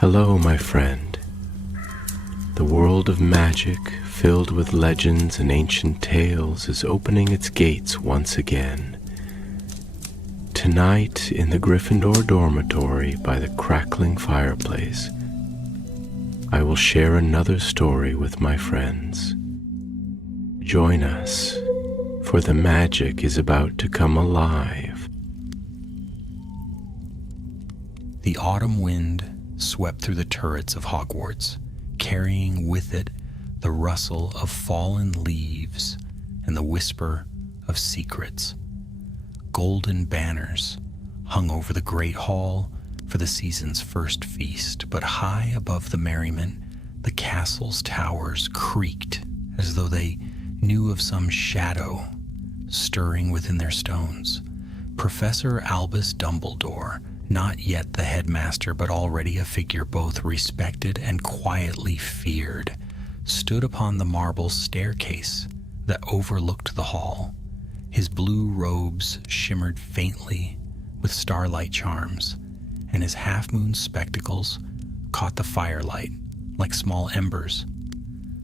Hello, my friend. The world of magic, filled with legends and ancient tales, is opening its gates once again. Tonight, in the Gryffindor dormitory by the crackling fireplace, I will share another story with my friends. Join us, for the magic is about to come alive. The autumn wind swept through the turrets of Hogwarts, carrying with it the rustle of fallen leaves and the whisper of secrets. Golden banners hung over the great hall for the season's first feast, but high above the merriment, the castle's towers creaked as though they knew of some shadow stirring within their stones. Professor Albus Dumbledore, not yet the headmaster but already a figure both respected and quietly feared, stood upon the marble staircase that overlooked the hall. His blue robes shimmered faintly with starlight charms, and his half-moon spectacles caught the firelight like small embers.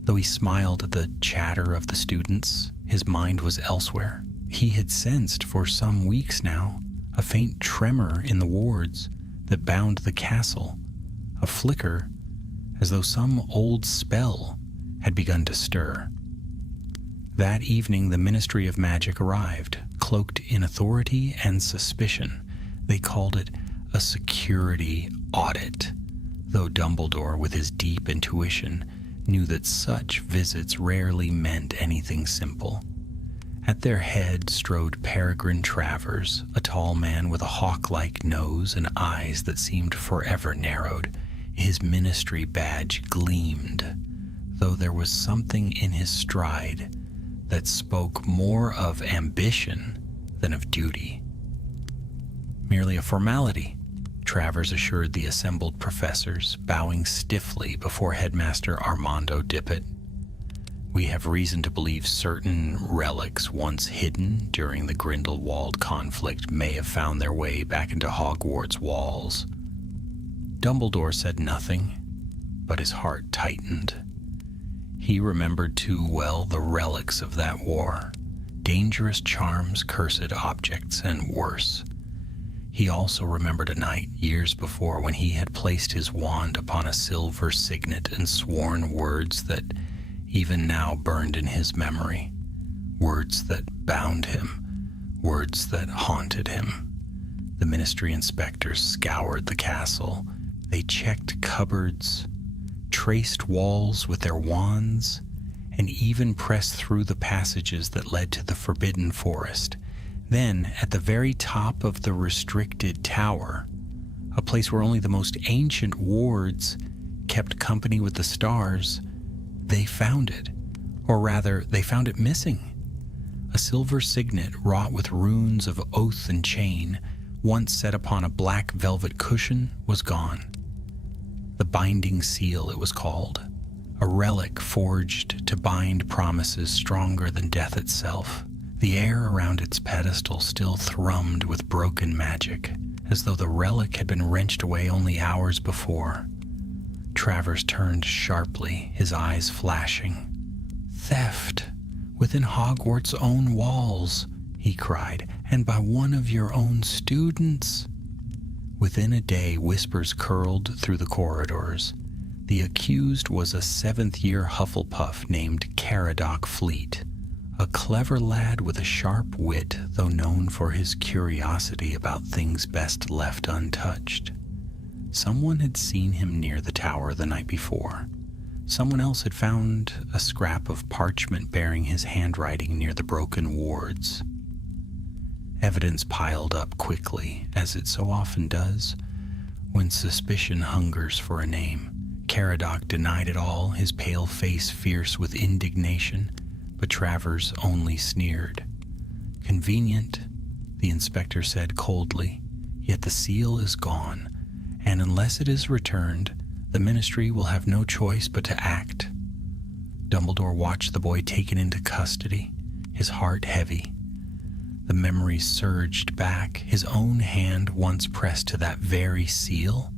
Though he smiled at the chatter of the students, his mind was elsewhere. He had sensed for some weeks now a faint tremor in the wards that bound the castle, a flicker as though some old spell had begun to stir. That evening the Ministry of Magic arrived, cloaked in authority and suspicion. They called it a security audit, though Dumbledore, with his deep intuition, knew that such visits rarely meant anything simple. At their head strode Peregrine Travers, a tall man with a hawk-like nose and eyes that seemed forever narrowed. His ministry badge gleamed, though there was something in his stride that spoke more of ambition than of duty. Merely a formality, Travers assured the assembled professors, bowing stiffly before Headmaster Armando Dippet. We have reason to believe certain relics once hidden during the Grindelwald conflict may have found their way back into Hogwarts walls. Dumbledore said nothing, but his heart tightened. He remembered too well the relics of that war, dangerous charms, cursed objects, and worse. He also remembered a night years before when he had placed his wand upon a silver signet and sworn words that even now burned in his memory, words that bound him, words that haunted him. The ministry inspectors scoured the castle. They checked cupboards, traced walls with their wands, and even pressed through the passages that led to the Forbidden Forest. Then, at the very top of the restricted tower, a place where only the most ancient wards kept company with the stars, they found it. Or rather, they found it missing. A silver signet wrought with runes of oath and chain, once set upon a black velvet cushion, was gone. The binding seal, it was called, a relic forged to bind promises stronger than death itself. The air around its pedestal still thrummed with broken magic, as though the relic had been wrenched away only hours before. Travers turned sharply, his eyes flashing. "Theft! Within Hogwarts' own walls!" he cried, "and by one of your own students!" Within a day, whispers curled through the corridors. The accused was a seventh-year Hufflepuff named Caradoc Fleet, a clever lad with a sharp wit, though known for his curiosity about things best left untouched. Someone had seen him near the tower the night before. Someone else had found a scrap of parchment bearing his handwriting near the broken wards. Evidence piled up quickly, as it so often does, when suspicion hungers for a name. Caradoc denied it all, his pale face fierce with indignation, but Travers only sneered. "Convenient," the inspector said coldly, "yet the seal is gone, and unless it is returned, the ministry will have no choice but to act." Dumbledore watched the boy taken into custody, his heart heavy. The memories surged back, his own hand once pressed to that very seal,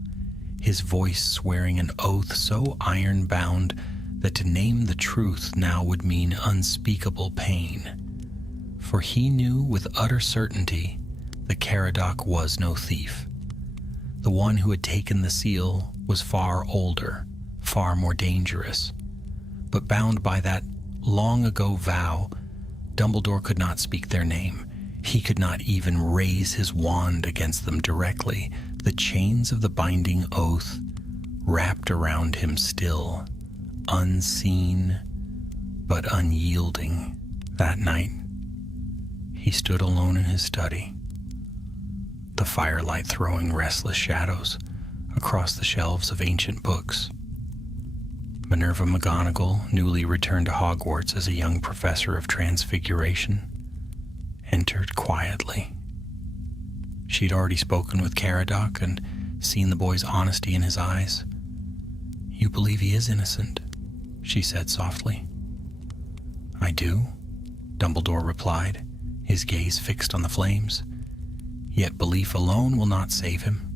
his voice swearing an oath so iron-bound that to name the truth now would mean unspeakable pain. For he knew with utter certainty that Caradoc was no thief. The one who had taken the seal was far older, far more dangerous. But bound by that long-ago vow, Dumbledore could not speak their name. He could not even raise his wand against them directly. The chains of the binding oath wrapped around him still, unseen but unyielding. That night, he stood alone in his study, the firelight throwing restless shadows across the shelves of ancient books. Minerva McGonagall, newly returned to Hogwarts as a young professor of transfiguration, entered quietly. She'd already spoken with Caradoc and seen the boy's honesty in his eyes. "You believe he is innocent," she said softly. "I do," Dumbledore replied, his gaze fixed on the flames. "Yet belief alone will not save him.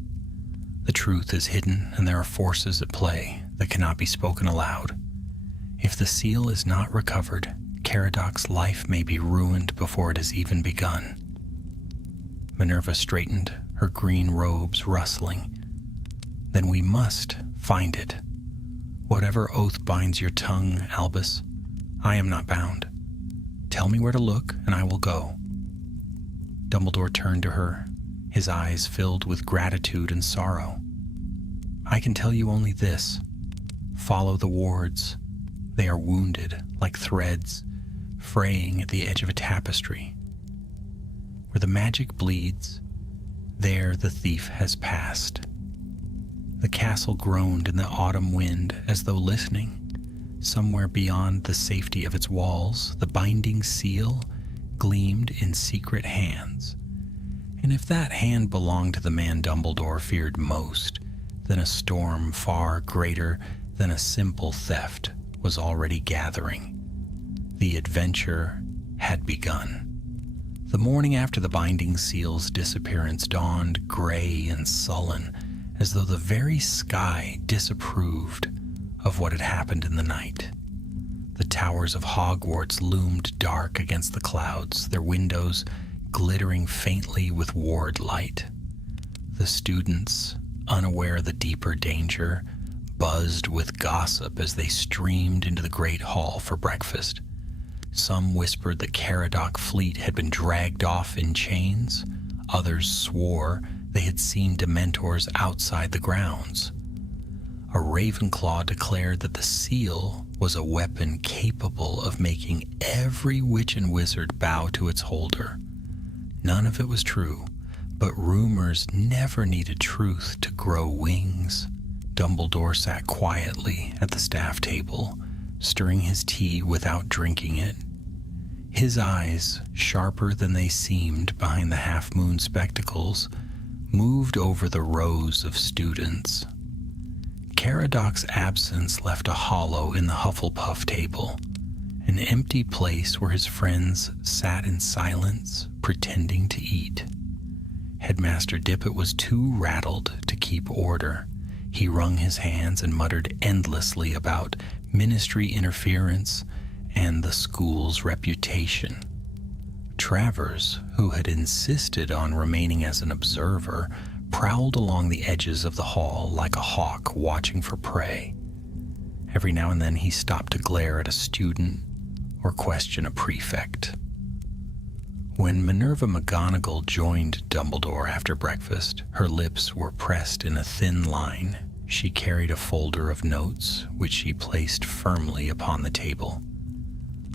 The truth is hidden, and there are forces at play that cannot be spoken aloud. If the seal is not recovered, Caradoc's life may be ruined before it has even begun." Minerva straightened, her green robes rustling. "Then we must find it. Whatever oath binds your tongue, Albus, I am not bound. Tell me where to look, and I will go." Dumbledore turned to her, his eyes filled with gratitude and sorrow. "I can tell you only this. Follow the wards. They are wounded, like threads, fraying at the edge of a tapestry. Where the magic bleeds, there the thief has passed." The castle groaned in the autumn wind as though listening. Somewhere beyond the safety of its walls, the binding seal gleamed in secret hands. And if that hand belonged to the man Dumbledore feared most, then a storm far greater than a simple theft was already gathering. The adventure had begun. The morning after the binding seal's disappearance dawned gray and sullen, as though the very sky disapproved of what had happened in the night. The towers of Hogwarts loomed dark against the clouds, their windows glittering faintly with ward light. The students, unaware of the deeper danger, buzzed with gossip as they streamed into the great hall for breakfast. Some whispered the Caradoc fleet had been dragged off in chains. Others swore they had seen Dementors outside the grounds. A Ravenclaw declared that the seal was a weapon capable of making every witch and wizard bow to its holder. None of it was true, but rumors never needed truth to grow wings. Dumbledore sat quietly at the staff table, stirring his tea without drinking it. His eyes, sharper than they seemed behind the half-moon spectacles, moved over the rows of students. Caradoc's absence left a hollow in the Hufflepuff table, an empty place where his friends sat in silence, pretending to eat. Headmaster Dippet was too rattled to keep order. He wrung his hands and muttered endlessly about ministry interference and the school's reputation. Travers, who had insisted on remaining as an observer, prowled along the edges of the hall like a hawk watching for prey. Every now and then he stopped to glare at a student or question a prefect. When Minerva McGonagall joined Dumbledore after breakfast, her lips were pressed in a thin line. She carried a folder of notes, which she placed firmly upon the table.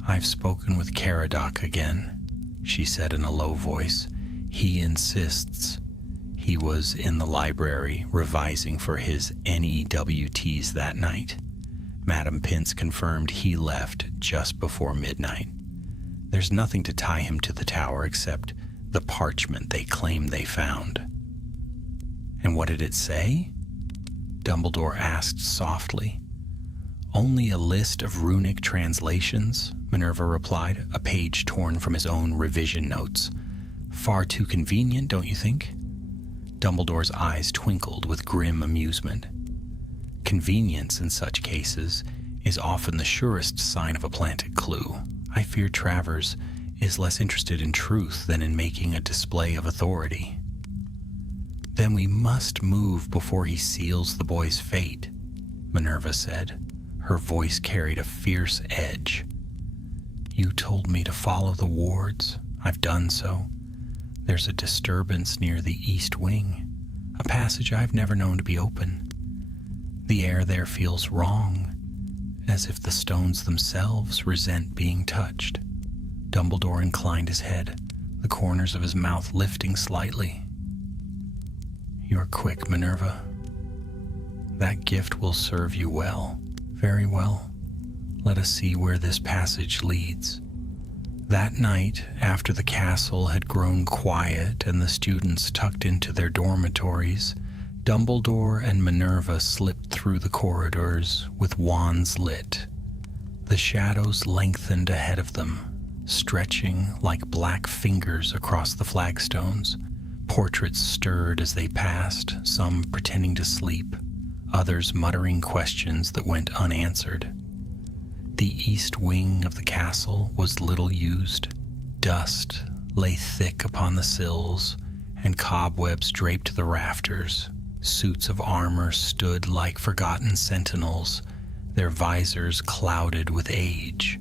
"I've spoken with Caradoc again," she said in a low voice. "He insists he was in the library revising for his NEWTs that night. Madam Pince confirmed he left just before midnight. There's nothing to tie him to the tower except the parchment they claim they found." "And what did it say?" Dumbledore asked softly. "Only a list of runic translations," Minerva replied, a page torn from his own revision notes. "Far too convenient, don't you think?" Dumbledore's eyes twinkled with grim amusement. Convenience in such cases is often the surest sign of a planted clue. I fear Travers is less interested in truth than in making a display of authority. Then we must move before he seals the boy's fate, Minerva said. Her voice carried a fierce edge. You told me to follow the wards. I've done so. There's a disturbance near the east wing, a passage I've never known to be open. The air there feels wrong, as if the stones themselves resent being touched. Dumbledore inclined his head, the corners of his mouth lifting slightly. You're quick, Minerva. That gift will serve you well. Very well. Let us see where this passage leads. That night, after the castle had grown quiet and the students tucked into their dormitories, Dumbledore and Minerva slipped through the corridors with wands lit. The shadows lengthened ahead of them, stretching like black fingers across the flagstones. Portraits stirred as they passed, some pretending to sleep, others muttering questions that went unanswered. The east wing of the castle was little used. Dust lay thick upon the sills, and cobwebs draped the rafters. Suits of armor stood like forgotten sentinels, their visors clouded with age.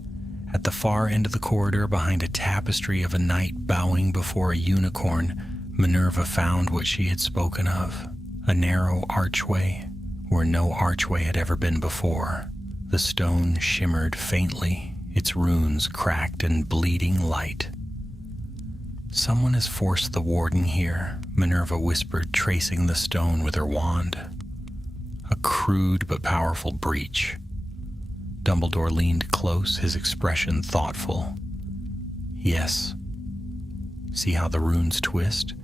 At the far end of the corridor, behind a tapestry of a knight bowing before a unicorn, Minerva found what she had spoken of, a narrow archway where no archway had ever been before. The stone shimmered faintly, its runes cracked in bleeding light. Someone has forced the warden here, Minerva whispered, tracing the stone with her wand. A crude but powerful breach. Dumbledore leaned close, his expression thoughtful. Yes. See how the runes twist?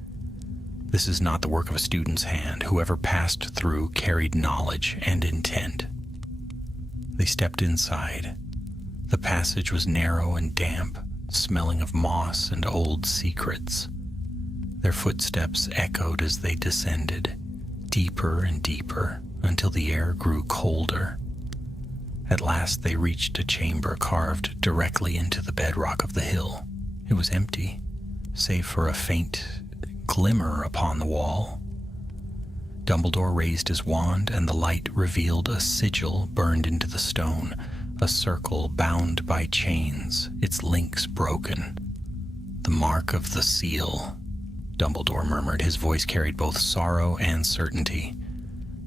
This is not the work of a student's hand. Whoever passed through carried knowledge and intent. They stepped inside. The passage was narrow and damp, smelling of moss and old secrets. Their footsteps echoed as they descended, deeper and deeper, until the air grew colder. At last they reached a chamber carved directly into the bedrock of the hill. It was empty, save for a faint glimmer upon the wall. Dumbledore raised his wand, and the light revealed a sigil burned into the stone, a circle bound by chains, its links broken. The mark of the seal, Dumbledore murmured. His voice carried both sorrow and certainty.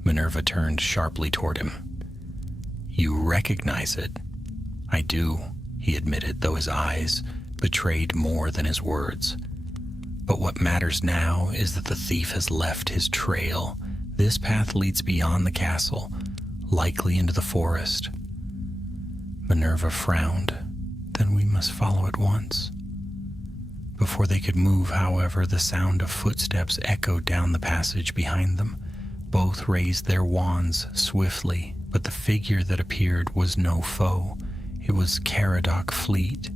Minerva turned sharply toward him. You recognize it? I do, he admitted, though his eyes betrayed more than his words. But what matters now is that the thief has left his trail. This path leads beyond the castle, likely into the forest. Minerva frowned. Then we must follow at once. Before they could move, however, the sound of footsteps echoed down the passage behind them. Both raised their wands swiftly, but the figure that appeared was no foe. It was Caradoc Fleet.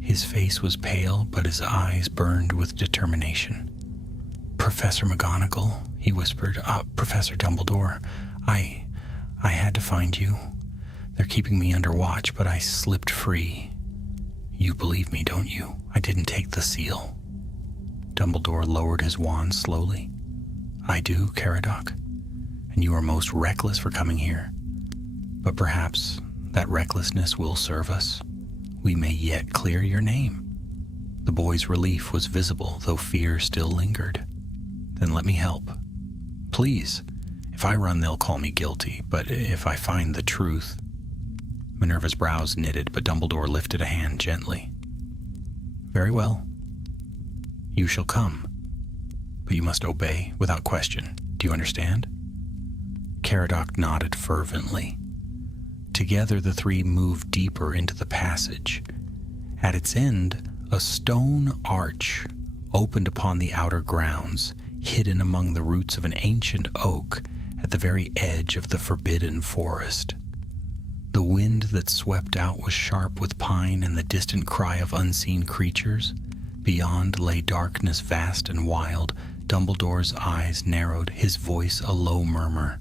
His face was pale, but his eyes burned with determination. Professor McGonagall, he whispered. Professor Dumbledore, I had to find you. They're keeping me under watch, but I slipped free. You believe me, don't you? I didn't take the seal. Dumbledore lowered his wand slowly. I do, Caradoc, and you are most reckless for coming here. But perhaps that recklessness will serve us. We may yet clear your name. The boy's relief was visible, though fear still lingered. Then let me help. Please. If I run, they'll call me guilty, but if I find the truth... Minerva's brows knitted, but Dumbledore lifted a hand gently. Very well. You shall come, but you must obey without question. Do you understand? Caradoc nodded fervently. Together the three moved deeper into the passage. At its end, a stone arch opened upon the outer grounds, hidden among the roots of an ancient oak at the very edge of the forbidden forest. The wind that swept out was sharp with pine and the distant cry of unseen creatures. Beyond lay darkness vast and wild. Dumbledore's eyes narrowed, his voice a low murmur.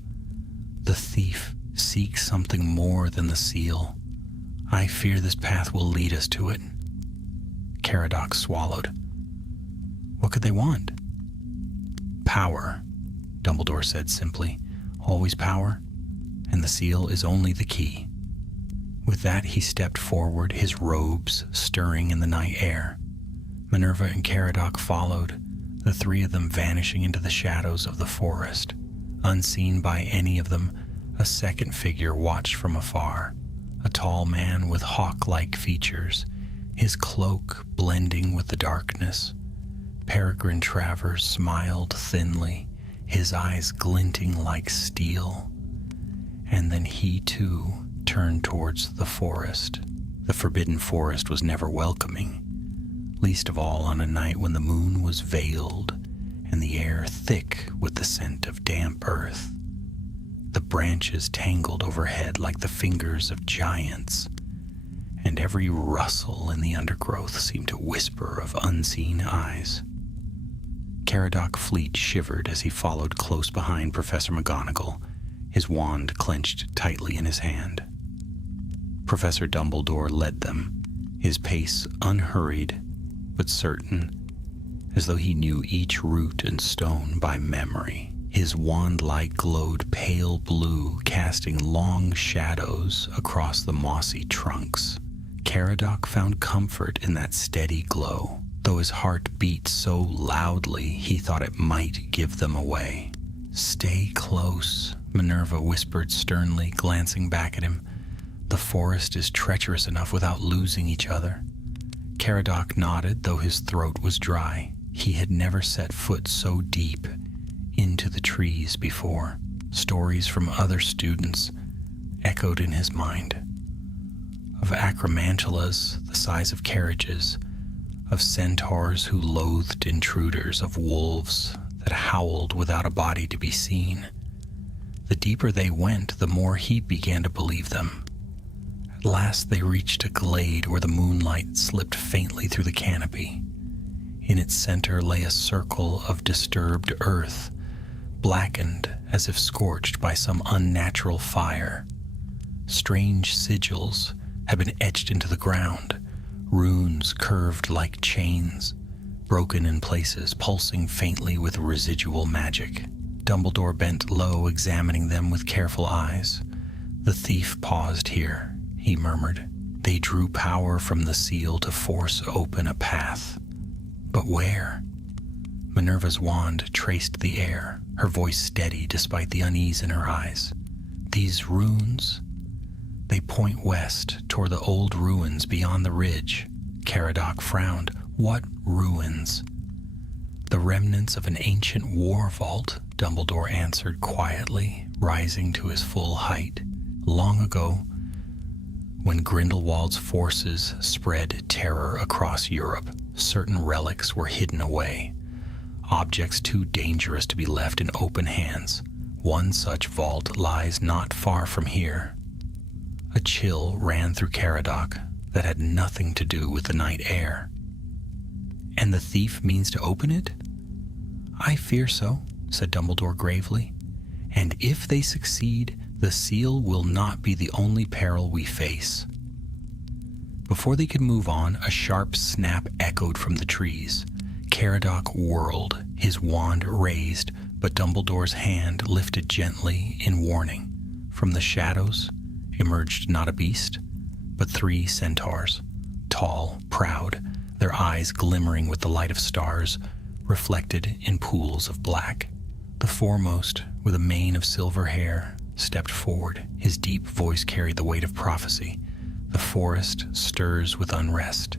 The The thief seeks something more than the seal. I fear this path will lead us to it. Caradoc swallowed. What could they want? Power, Dumbledore said simply. Always power, and the seal is only the key. With that, he stepped forward, his robes stirring in the night air. Minerva and Caradoc followed, the three of them vanishing into the shadows of the forest. Unseen by any of them, a second figure watched from afar, a tall man with hawk-like features, his cloak blending with the darkness. Peregrine Travers smiled thinly, his eyes glinting like steel. And then he, too, turned towards the forest. The forbidden forest was never welcoming, least of all on a night when the moon was veiled and the air thick with the scent of damp earth. The branches tangled overhead like the fingers of giants, and every rustle in the undergrowth seemed to whisper of unseen eyes. Caradoc Fleet shivered as he followed close behind Professor McGonagall, his wand clenched tightly in his hand. Professor Dumbledore led them, his pace unhurried but certain, as though he knew each root and stone by memory. His wand light glowed pale blue, casting long shadows across the mossy trunks. Caradoc found comfort in that steady glow, though his heart beat so loudly he thought it might give them away. "Stay close," Minerva whispered sternly, glancing back at him. "The forest is treacherous enough without losing each other." Caradoc nodded, though his throat was dry. He had never set foot so deep into the trees before. Stories from other students echoed in his mind, of acromantulas the size of carriages, of centaurs who loathed intruders, of wolves that howled without a body to be seen. The deeper they went, the more he began to believe them. At last they reached a glade where the moonlight slipped faintly through the canopy. In its center lay a circle of disturbed earth, blackened as if scorched by some unnatural fire. Strange sigils had been etched into the ground, runes curved like chains, broken in places, pulsing faintly with residual magic. Dumbledore bent low, examining them with careful eyes. "The thief paused here," he murmured. "They drew power from the seal to force open a path. But where?" Minerva's wand traced the air, her voice steady despite the unease in her eyes. "These runes, they point west toward the old ruins beyond the ridge." Caradoc frowned. "What ruins?" "The remnants of an ancient war vault," Dumbledore answered quietly, rising to his full height. "Long ago, when Grindelwald's forces spread terror across Europe, certain relics were hidden away, objects too dangerous to be left in open hands. One such vault lies not far from here." A chill ran through Caradoc that had nothing to do with the night air. "And the thief means to open it?" "I fear so," said Dumbledore gravely. "And if they succeed, the seal will not be the only peril we face." Before they could move on, a sharp snap echoed from the trees. Caradoc whirled, his wand raised, but Dumbledore's hand lifted gently in warning. From the shadows emerged not a beast, but 3 centaurs, tall, proud, their eyes glimmering with the light of stars, reflected in pools of black. The foremost, with a mane of silver hair, stepped forward. His deep voice carried the weight of prophecy. "The forest stirs with unrest.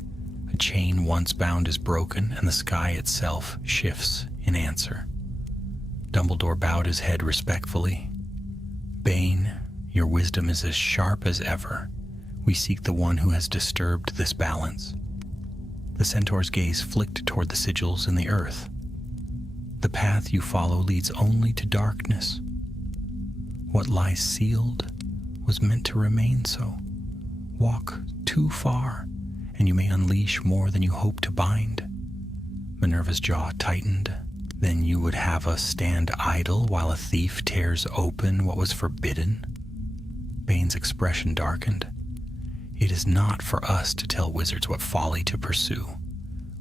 A chain once bound is broken, and the sky itself shifts in answer." Dumbledore bowed his head respectfully. "Bane, your wisdom is as sharp as ever. We seek the one who has disturbed this balance." The centaur's gaze flicked toward the sigils in the earth. "The path you follow leads only to darkness. What lies sealed was meant to remain so. Walk too far, and you may unleash more than you hope to bind." Minerva's jaw tightened, Then you would have us stand idle while a thief tears open what was forbidden? Bane's expression darkened. It is not for us to tell wizards what folly to pursue.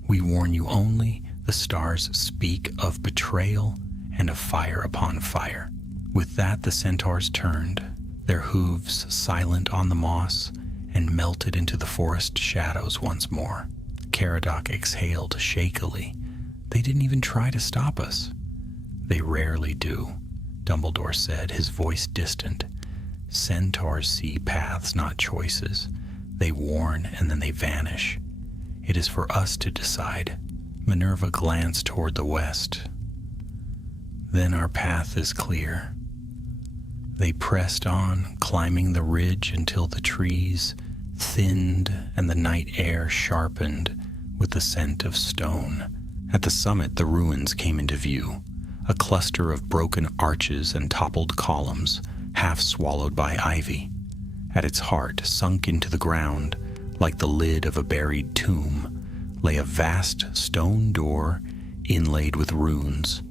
We warn you only, the stars speak of betrayal and of fire upon fire. With that the centaurs turned, their hooves silent on the moss, and melted into the forest shadows once more. Caradoc exhaled shakily. They didn't even try to stop us. They rarely do, Dumbledore said, his voice distant. Centaurs see paths, not choices. They warn and then they vanish. It is for us to decide. Minerva glanced toward the west. Then our path is clear. They pressed on, climbing the ridge until the trees thinned and the night air sharpened with the scent of stone. At the summit, the ruins came into view, a cluster of broken arches and toppled columns, half swallowed by ivy. At its heart, sunk into the ground, like the lid of a buried tomb, lay a vast stone door inlaid with runes.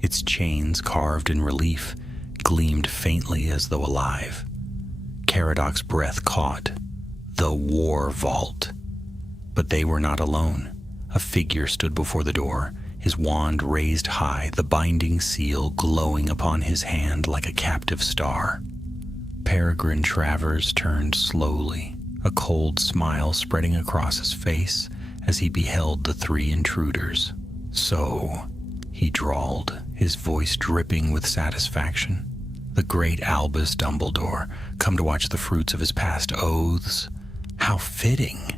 Its chains, carved in relief, gleamed faintly as though alive. Caradoc's breath caught. The War Vault. But they were not alone. A figure stood before the door, his wand raised high, the binding seal glowing upon his hand like a captive star. Peregrine Travers turned slowly, a cold smile spreading across his face as he beheld the three intruders. "So," he drawled, his voice dripping with satisfaction. "The great Albus Dumbledore, come to watch the fruits of his past oaths. How fitting!"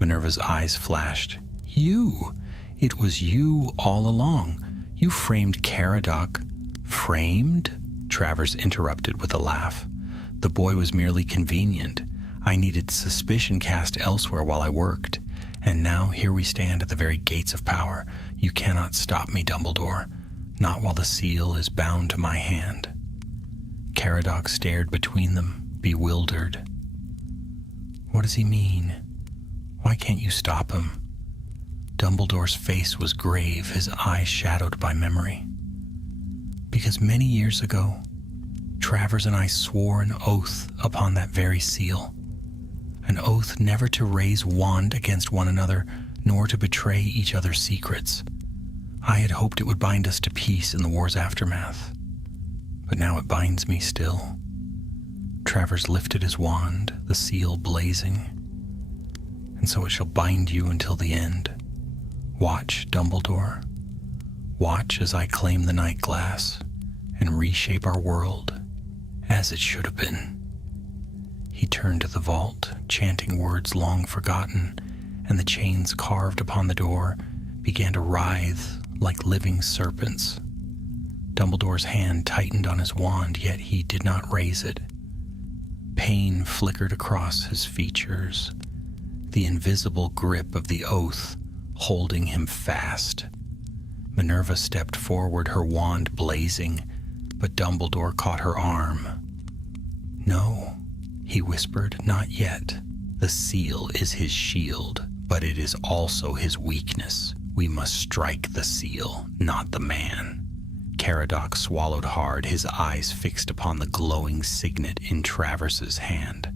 Minerva's eyes flashed. "You! It was you all along. You framed Caradoc." "Framed?" Travers interrupted with a laugh. "The boy was merely convenient. I needed suspicion cast elsewhere while I worked. And now here we stand at the very gates of power. You cannot stop me, Dumbledore. Not while the seal is bound to my hand." Caradoc stared between them, bewildered. "What does he mean? Why can't you stop him?" Dumbledore's face was grave, his eyes shadowed by memory. "Because many years ago, Travers and I swore an oath upon that very seal. An oath never to raise wand against one another, nor to betray each other's secrets. I had hoped it would bind us to peace in the war's aftermath. But now it binds me still." Travers lifted his wand, the seal blazing. "And so it shall bind you until the end. Watch, Dumbledore. Watch as I claim the night glass and reshape our world as it should have been." He turned to the vault, chanting words long forgotten, and the chains carved upon the door began to writhe like living serpents. Dumbledore's hand tightened on his wand, yet he did not raise it. Pain flickered across his features, the invisible grip of the oath holding him fast. Minerva stepped forward, her wand blazing, but Dumbledore caught her arm. "No," he whispered, "not yet. The seal is his shield, but it is also his weakness. We must strike the seal, not the man." Caradoc swallowed hard, his eyes fixed upon the glowing signet in Travers's hand.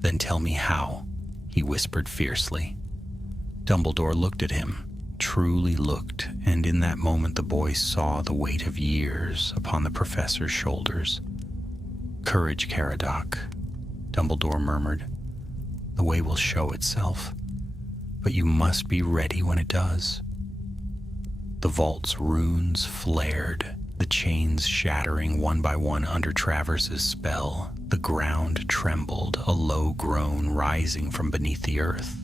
"Then tell me how," he whispered fiercely. Dumbledore looked at him, truly looked, and in that moment the boy saw the weight of years upon the professor's shoulders. "Courage, Caradoc," Dumbledore murmured. "The way will show itself, but you must be ready when it does." The vault's runes flared, the chains shattering one by one under Travers's spell. The ground trembled, a low groan rising from beneath the earth.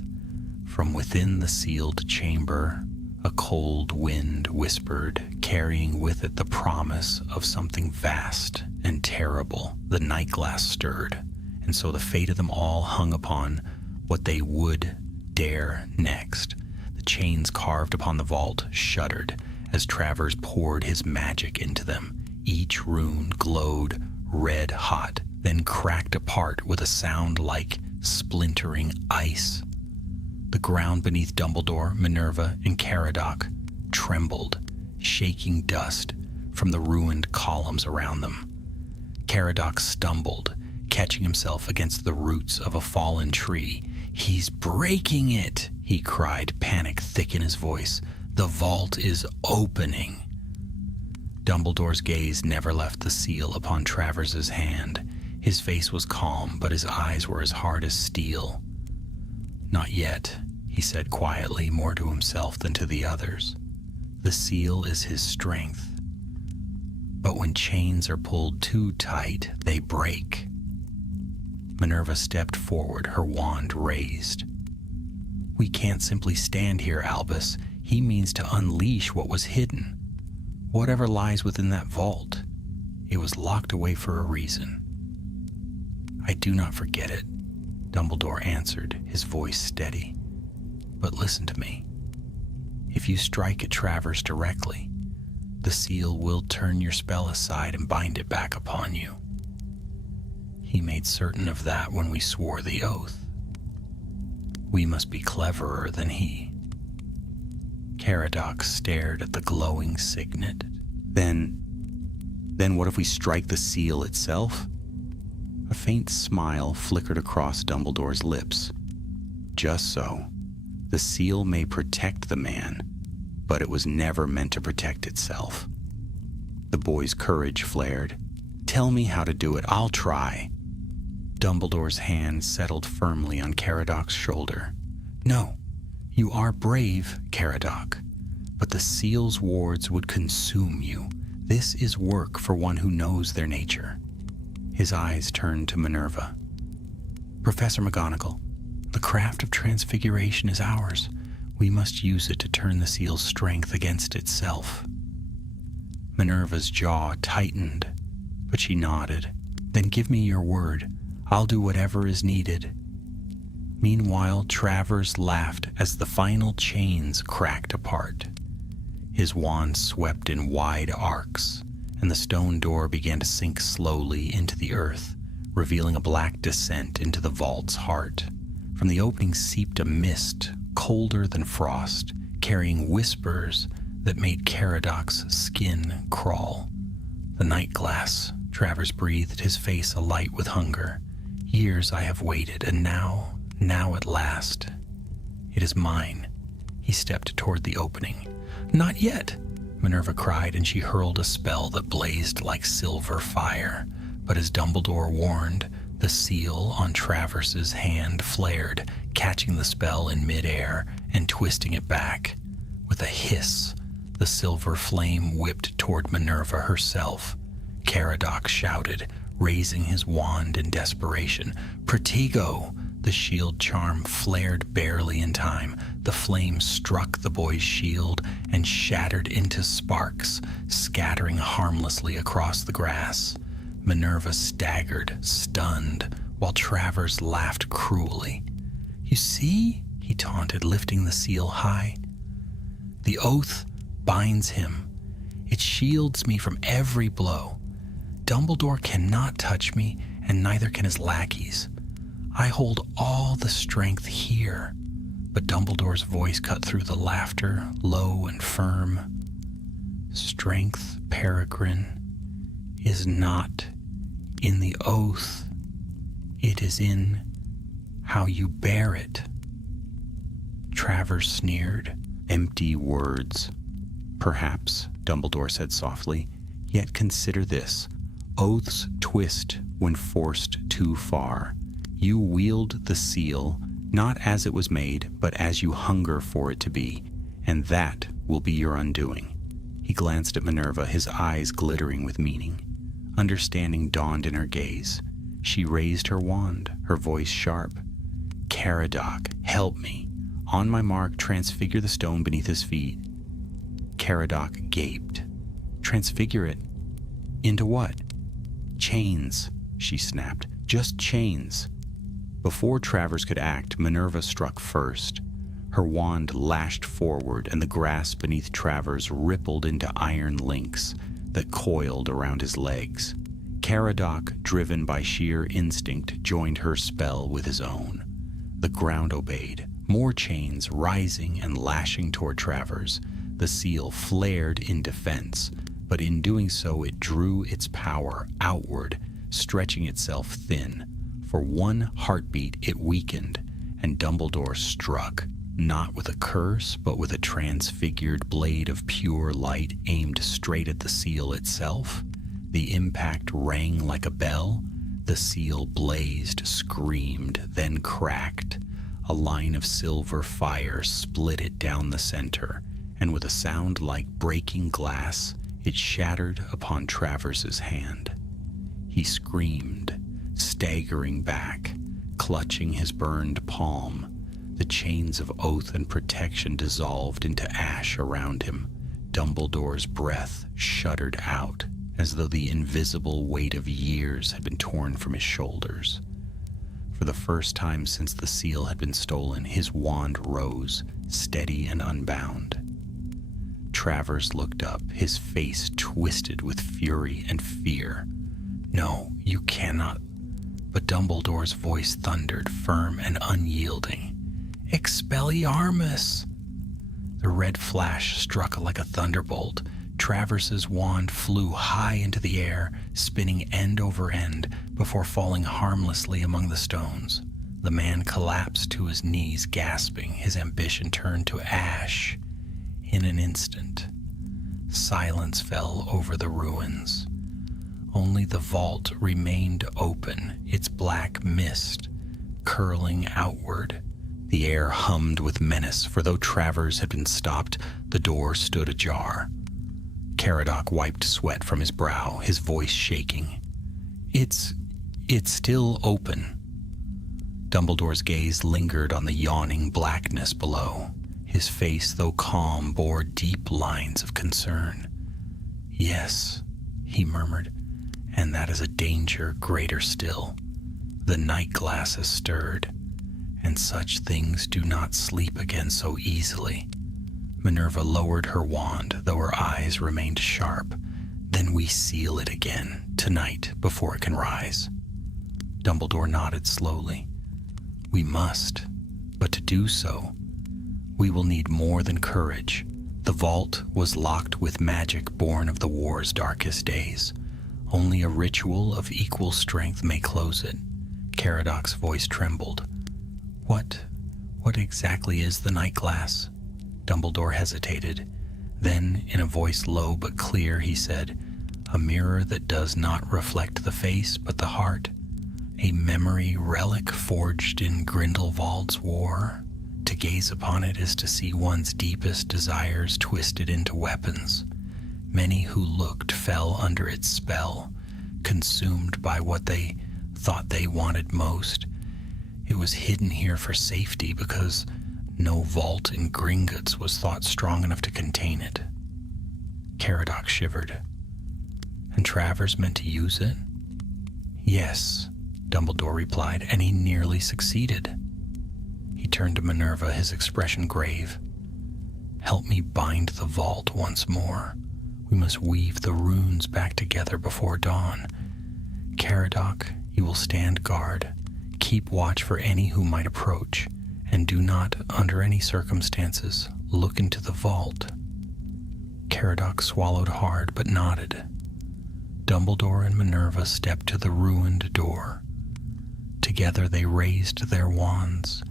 From within the sealed chamber, a cold wind whispered, carrying with it the promise of something vast and terrible. The night glass stirred, and so the fate of them all hung upon what they would dare next. The chains carved upon the vault shuddered as Travers poured his magic into them. Each rune glowed red hot, then cracked apart with a sound like splintering ice. The ground beneath Dumbledore, Minerva, and Caradoc trembled, shaking dust from the ruined columns around them. Caradoc stumbled, catching himself against the roots of a fallen tree. "He's breaking it!" he cried, panic thick in his voice. "The vault is opening!" Dumbledore's gaze never left the seal upon Travers's hand. His face was calm, but his eyes were as hard as steel. "Not yet," he said quietly, more to himself than to the others. "The seal is his strength. But when chains are pulled too tight, they break." Minerva stepped forward, her wand raised. "We can't simply stand here, Albus. He means to unleash what was hidden. Whatever lies within that vault, it was locked away for a reason." "I do not forget it," Dumbledore answered, his voice steady. "But listen to me. If you strike at Travers directly, the seal will turn your spell aside and bind it back upon you. He made certain of that when we swore the oath. We must be cleverer than he." Caradoc stared at the glowing signet. Then what if we strike the seal itself?" A faint smile flickered across Dumbledore's lips. "Just so. The seal may protect the man, but it was never meant to protect itself." The boy's courage flared. "Tell me how to do it. I'll try." Dumbledore's hand settled firmly on Caradoc's shoulder. "No, you are brave, Caradoc, but the seal's wards would consume you. This is work for one who knows their nature." His eyes turned to Minerva. "Professor McGonagall, the craft of transfiguration is ours. We must use it to turn the seal's strength against itself." Minerva's jaw tightened, but she nodded. "Then give me your word. I'll do whatever is needed." Meanwhile, Travers laughed as the final chains cracked apart. His wand swept in wide arcs, and the stone door began to sink slowly into the earth, revealing a black descent into the vault's heart. From the opening seeped a mist, colder than frost, carrying whispers that made Caradoc's skin crawl. "The night glass," Travers breathed, his face alight with hunger. "Years I have waited, and now at last, it is mine." He stepped toward the opening. "Not yet," Minerva cried, and she hurled a spell that blazed like silver fire. But as Dumbledore warned, the seal on Travers's hand flared, catching the spell in midair and twisting it back. With a hiss, the silver flame whipped toward Minerva herself. Caradoc shouted, raising his wand in desperation. "Protego!" The shield charm flared barely in time. The flame struck the boy's shield and shattered into sparks, scattering harmlessly across the grass. Minerva staggered, stunned, while Travers laughed cruelly. "You see?" he taunted, lifting the seal high. "The oath binds him. It shields me from every blow. Dumbledore cannot touch me, and neither can his lackeys. I hold all the strength here." But Dumbledore's voice cut through the laughter, low and firm. "Strength, Peregrine, is not in the oath. It is in how you bear it." Travers sneered. "Empty words." "Perhaps," Dumbledore said softly. "Yet consider this. Oaths twist when forced too far. You wield the seal, not as it was made, but as you hunger for it to be, and that will be your undoing." He glanced at Minerva, his eyes glittering with meaning. Understanding dawned in her gaze. She raised her wand, her voice sharp. "Caradoc, help me. On my mark, transfigure the stone beneath his feet." Caradoc gaped. "Transfigure it? Into what?" "Chains," she snapped. "Just chains." Before Travers could act, Minerva struck first. Her wand lashed forward, and the grass beneath Travers rippled into iron links that coiled around his legs. Caradoc, driven by sheer instinct, joined her spell with his own. The ground obeyed, more chains rising and lashing toward Travers. The seal flared in defense, but in doing so it drew its power outward, stretching itself thin. For one heartbeat it weakened, and Dumbledore struck, not with a curse, but with a transfigured blade of pure light aimed straight at the seal itself. The impact rang like a bell. The seal blazed, screamed, then cracked. A line of silver fire split it down the center, and with a sound like breaking glass, it shattered upon Travers's hand. He screamed, staggering back, clutching his burned palm. The chains of oath and protection dissolved into ash around him. Dumbledore's breath shuddered out, as though the invisible weight of years had been torn from his shoulders. For the first time since the seal had been stolen, his wand rose, steady and unbound. Travers looked up, his face twisted with fury and fear. "No, you cannot." But Dumbledore's voice thundered, firm and unyielding. "Expelliarmus!" The red flash struck like a thunderbolt. Travers's wand flew high into the air, spinning end over end before falling harmlessly among the stones. The man collapsed to his knees, gasping, his ambition turned to ash. In an instant, silence fell over the ruins. Only the vault remained open, its black mist curling outward. The air hummed with menace, for though Travers had been stopped, the door stood ajar. Caradoc wiped sweat from his brow, his voice shaking. It's still open." Dumbledore's gaze lingered on the yawning blackness below. His face, though calm, bore deep lines of concern. "Yes," he murmured, "and that is a danger greater still. The night glass has stirred, and such things do not sleep again so easily." Minerva lowered her wand, though her eyes remained sharp. "Then we seal it again, tonight, before it can rise." Dumbledore nodded slowly. "We must, but to do so, we will need more than courage. The vault was locked with magic born of the war's darkest days. Only a ritual of equal strength may close it." Caradoc's voice trembled. What exactly is the night glass?" Dumbledore hesitated. Then, in a voice low but clear, he said, "A mirror that does not reflect the face but the heart. A memory relic forged in Grindelwald's war. To gaze upon it is to see one's deepest desires twisted into weapons. Many who looked fell under its spell, consumed by what they thought they wanted most. It was hidden here for safety because no vault in Gringotts was thought strong enough to contain it." Caradoc shivered. "And Travers meant to use it?" "Yes," Dumbledore replied, "and he nearly succeeded." He turned to Minerva, his expression grave. "Help me bind the vault once more. We must weave the runes back together before dawn. Caradoc, you will stand guard. Keep watch for any who might approach, and do not, under any circumstances, look into the vault." Caradoc swallowed hard but nodded. Dumbledore and Minerva stepped to the ruined door. Together they raised their wands,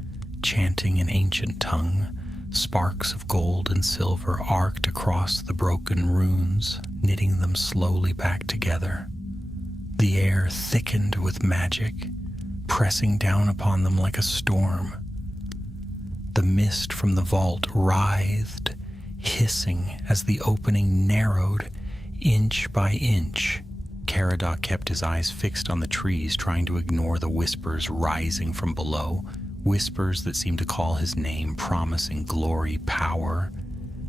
chanting an ancient tongue. Sparks of gold and silver arced across the broken runes, knitting them slowly back together. The air thickened with magic, pressing down upon them like a storm. The mist from the vault writhed, hissing as the opening narrowed inch by inch. Caradoc kept his eyes fixed on the trees, trying to ignore the whispers rising from below, whispers that seemed to call his name, promising glory, power,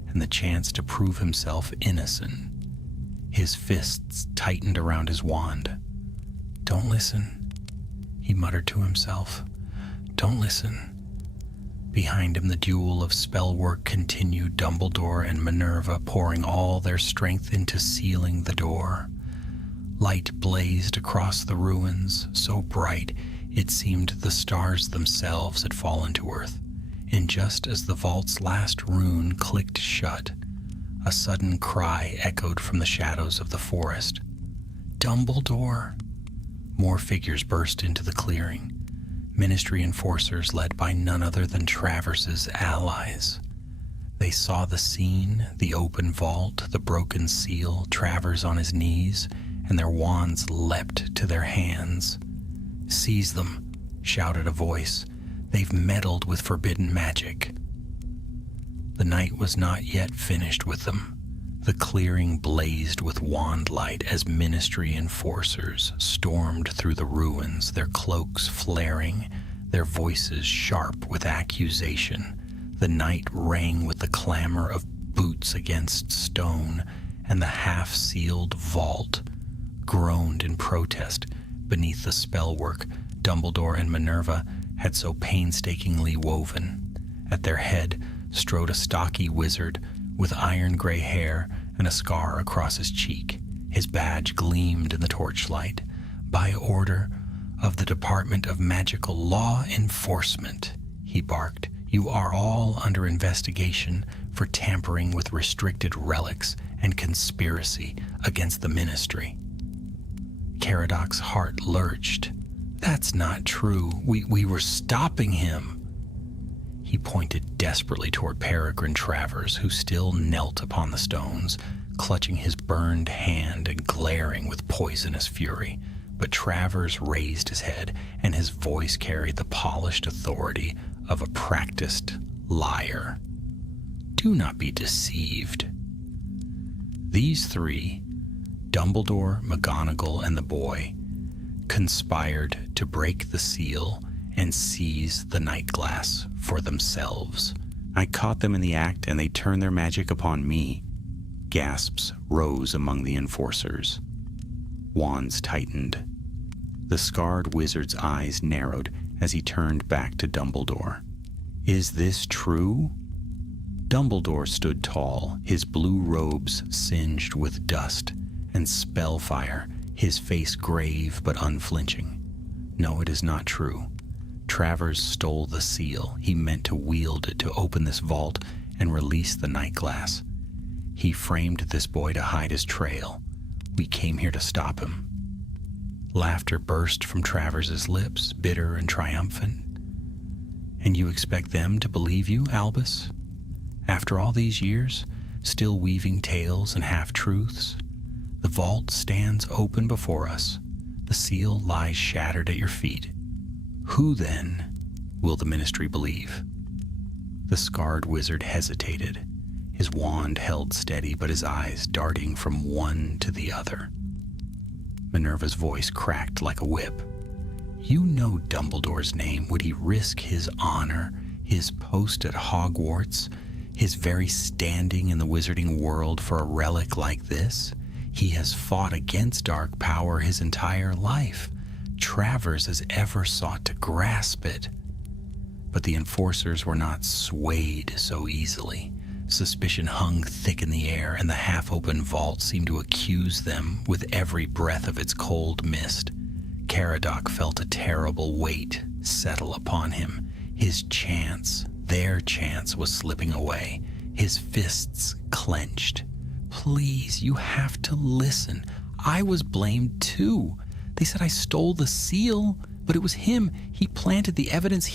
and the chance to prove himself innocent. His fists tightened around his wand. "Don't listen," he muttered to himself. "Don't listen." Behind him, the duel of spellwork continued, Dumbledore and Minerva pouring all their strength into sealing the door. Light blazed across the ruins, so bright it seemed the stars themselves had fallen to earth. And just as the vault's last rune clicked shut, A sudden cry echoed from the shadows of the forest. "Dumbledore!" More figures burst into the clearing. Ministry enforcers led by none other than Travers's allies. They saw the scene, the open vault, the broken seal, Travers on his knees, and their wands leapt to their hands. "Seize them," shouted a voice. "They've meddled with forbidden magic." The night was not yet finished with them. The clearing blazed with wand light as ministry enforcers stormed through the ruins, their cloaks flaring, their voices sharp with accusation. The night rang with the clamor of boots against stone, and the half-sealed vault groaned in protest beneath the spellwork Dumbledore and Minerva had so painstakingly woven. At their head strode a stocky wizard with iron-gray hair and a scar across his cheek. His badge gleamed in the torchlight. "By order of the Department of Magical Law Enforcement," he barked, "you are all under investigation for tampering with restricted relics and conspiracy against the Ministry." Caradoc's heart lurched. "That's not true. We were stopping him." He pointed desperately toward Peregrine Travers, who still knelt upon the stones, clutching his burned hand and glaring with poisonous fury. But Travers raised his head, and his voice carried the polished authority of a practiced liar. "Do not be deceived. These three, Dumbledore, McGonagall, and the boy, conspired to break the seal and seize the night glass for themselves. I caught them in the act, and they turned their magic upon me." Gasps rose among the enforcers. Wands tightened. The scarred wizard's eyes narrowed as he turned back to Dumbledore. "Is this true?" Dumbledore stood tall, his blue robes singed with dust and spellfire, his face grave but unflinching. "No, it is not true. Travers stole the seal. He meant to wield it to open this vault and release the night glass. He framed this boy to hide his trail. We came here to stop him." Laughter burst from Travers's lips, bitter and triumphant. "And you expect them to believe you, Albus? After all these years, still weaving tales and half-truths? The vault stands open before us. The seal lies shattered at your feet. Who, then, will the Ministry believe?" The scarred wizard hesitated, his wand held steady, but his eyes darting from one to the other. Minerva's voice cracked like a whip. "You know Dumbledore's name. Would he risk his honor, his post at Hogwarts, his very standing in the wizarding world for a relic like this? He has fought against dark power his entire life. Travers has ever sought to grasp it." But the enforcers were not swayed so easily. Suspicion hung thick in the air, and the half-open vault seemed to accuse them with every breath of its cold mist. Caradoc felt a terrible weight settle upon him. His chance, their chance, was slipping away. His fists clenched. "Please, you have to listen. I was blamed too. They said I stole the seal, but it was him. He planted the evidence.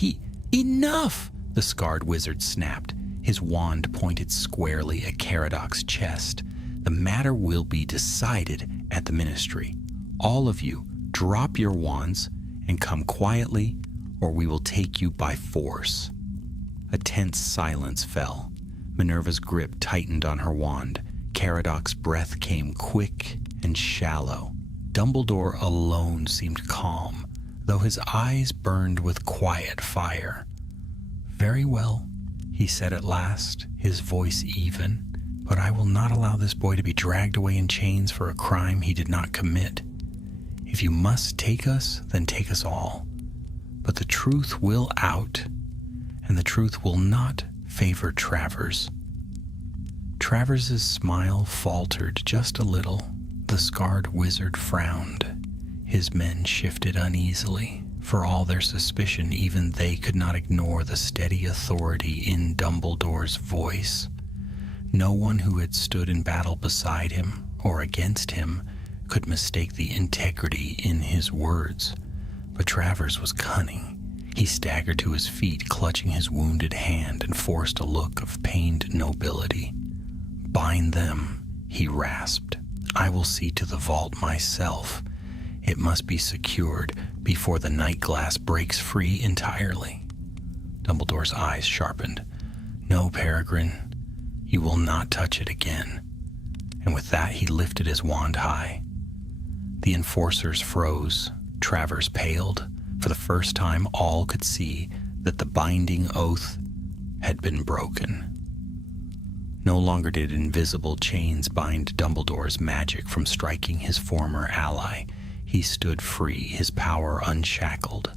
Enough!" the scarred wizard snapped. His wand pointed squarely at Caradoc's chest. "The matter will be decided at the Ministry. All of you, drop your wands and come quietly, or we will take you by force." A tense silence fell. Minerva's grip tightened on her wand. Caradoc's breath came quick and shallow. Dumbledore alone seemed calm, though his eyes burned with quiet fire. "Very well," he said at last, his voice even, "but I will not allow this boy to be dragged away in chains for a crime he did not commit. If you must take us, then take us all. But the truth will out, and the truth will not favor Travers." Travers's smile faltered just a little. The scarred wizard frowned. His men shifted uneasily. For all their suspicion, even they could not ignore the steady authority in Dumbledore's voice. No one who had stood in battle beside him or against him could mistake the integrity in his words. But Travers was cunning. He staggered to his feet, clutching his wounded hand, and forced a look of pained nobility. "Bind them," he rasped. "I will see to the vault myself. It must be secured before the night glass breaks free entirely." Dumbledore's eyes sharpened. "No, Peregrine, you will not touch it again." And with that, he lifted his wand high. The enforcers froze. Travers paled. For the first time, all could see that the binding oath had been broken. No longer did invisible chains bind Dumbledore's magic from striking his former ally. He stood free, his power unshackled.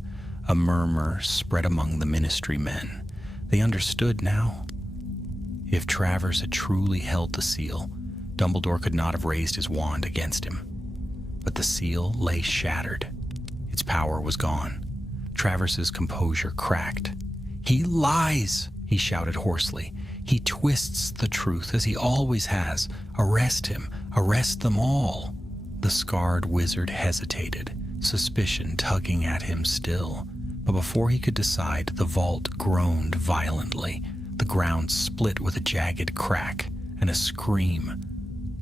A murmur spread among the Ministry men. They understood now. If Travers had truly held the seal, Dumbledore could not have raised his wand against him. But the seal lay shattered. Its power was gone. Travers's composure cracked. "He lies!" he shouted hoarsely. "He twists the truth, as he always has. Arrest him. Arrest them all." The scarred wizard hesitated, suspicion tugging at him still. But before he could decide, the vault groaned violently. The ground split with a jagged crack, and a scream,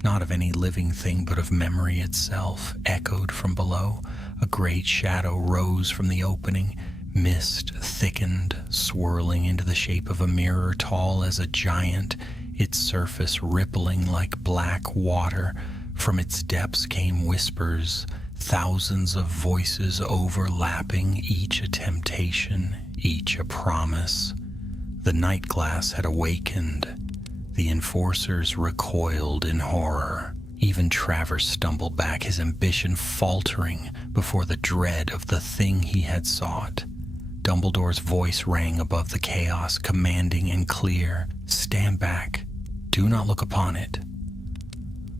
not of any living thing but of memory itself, echoed from below. A great shadow rose from the opening. Mist thickened, swirling into the shape of a mirror tall as a giant, its surface rippling like black water. From its depths came whispers, thousands of voices overlapping, each a temptation, each a promise. The night glass had awakened. The enforcers recoiled in horror. Even Travers stumbled back, his ambition faltering before the dread of the thing he had sought. Dumbledore's voice rang above the chaos, commanding and clear. "Stand back. Do not look upon it."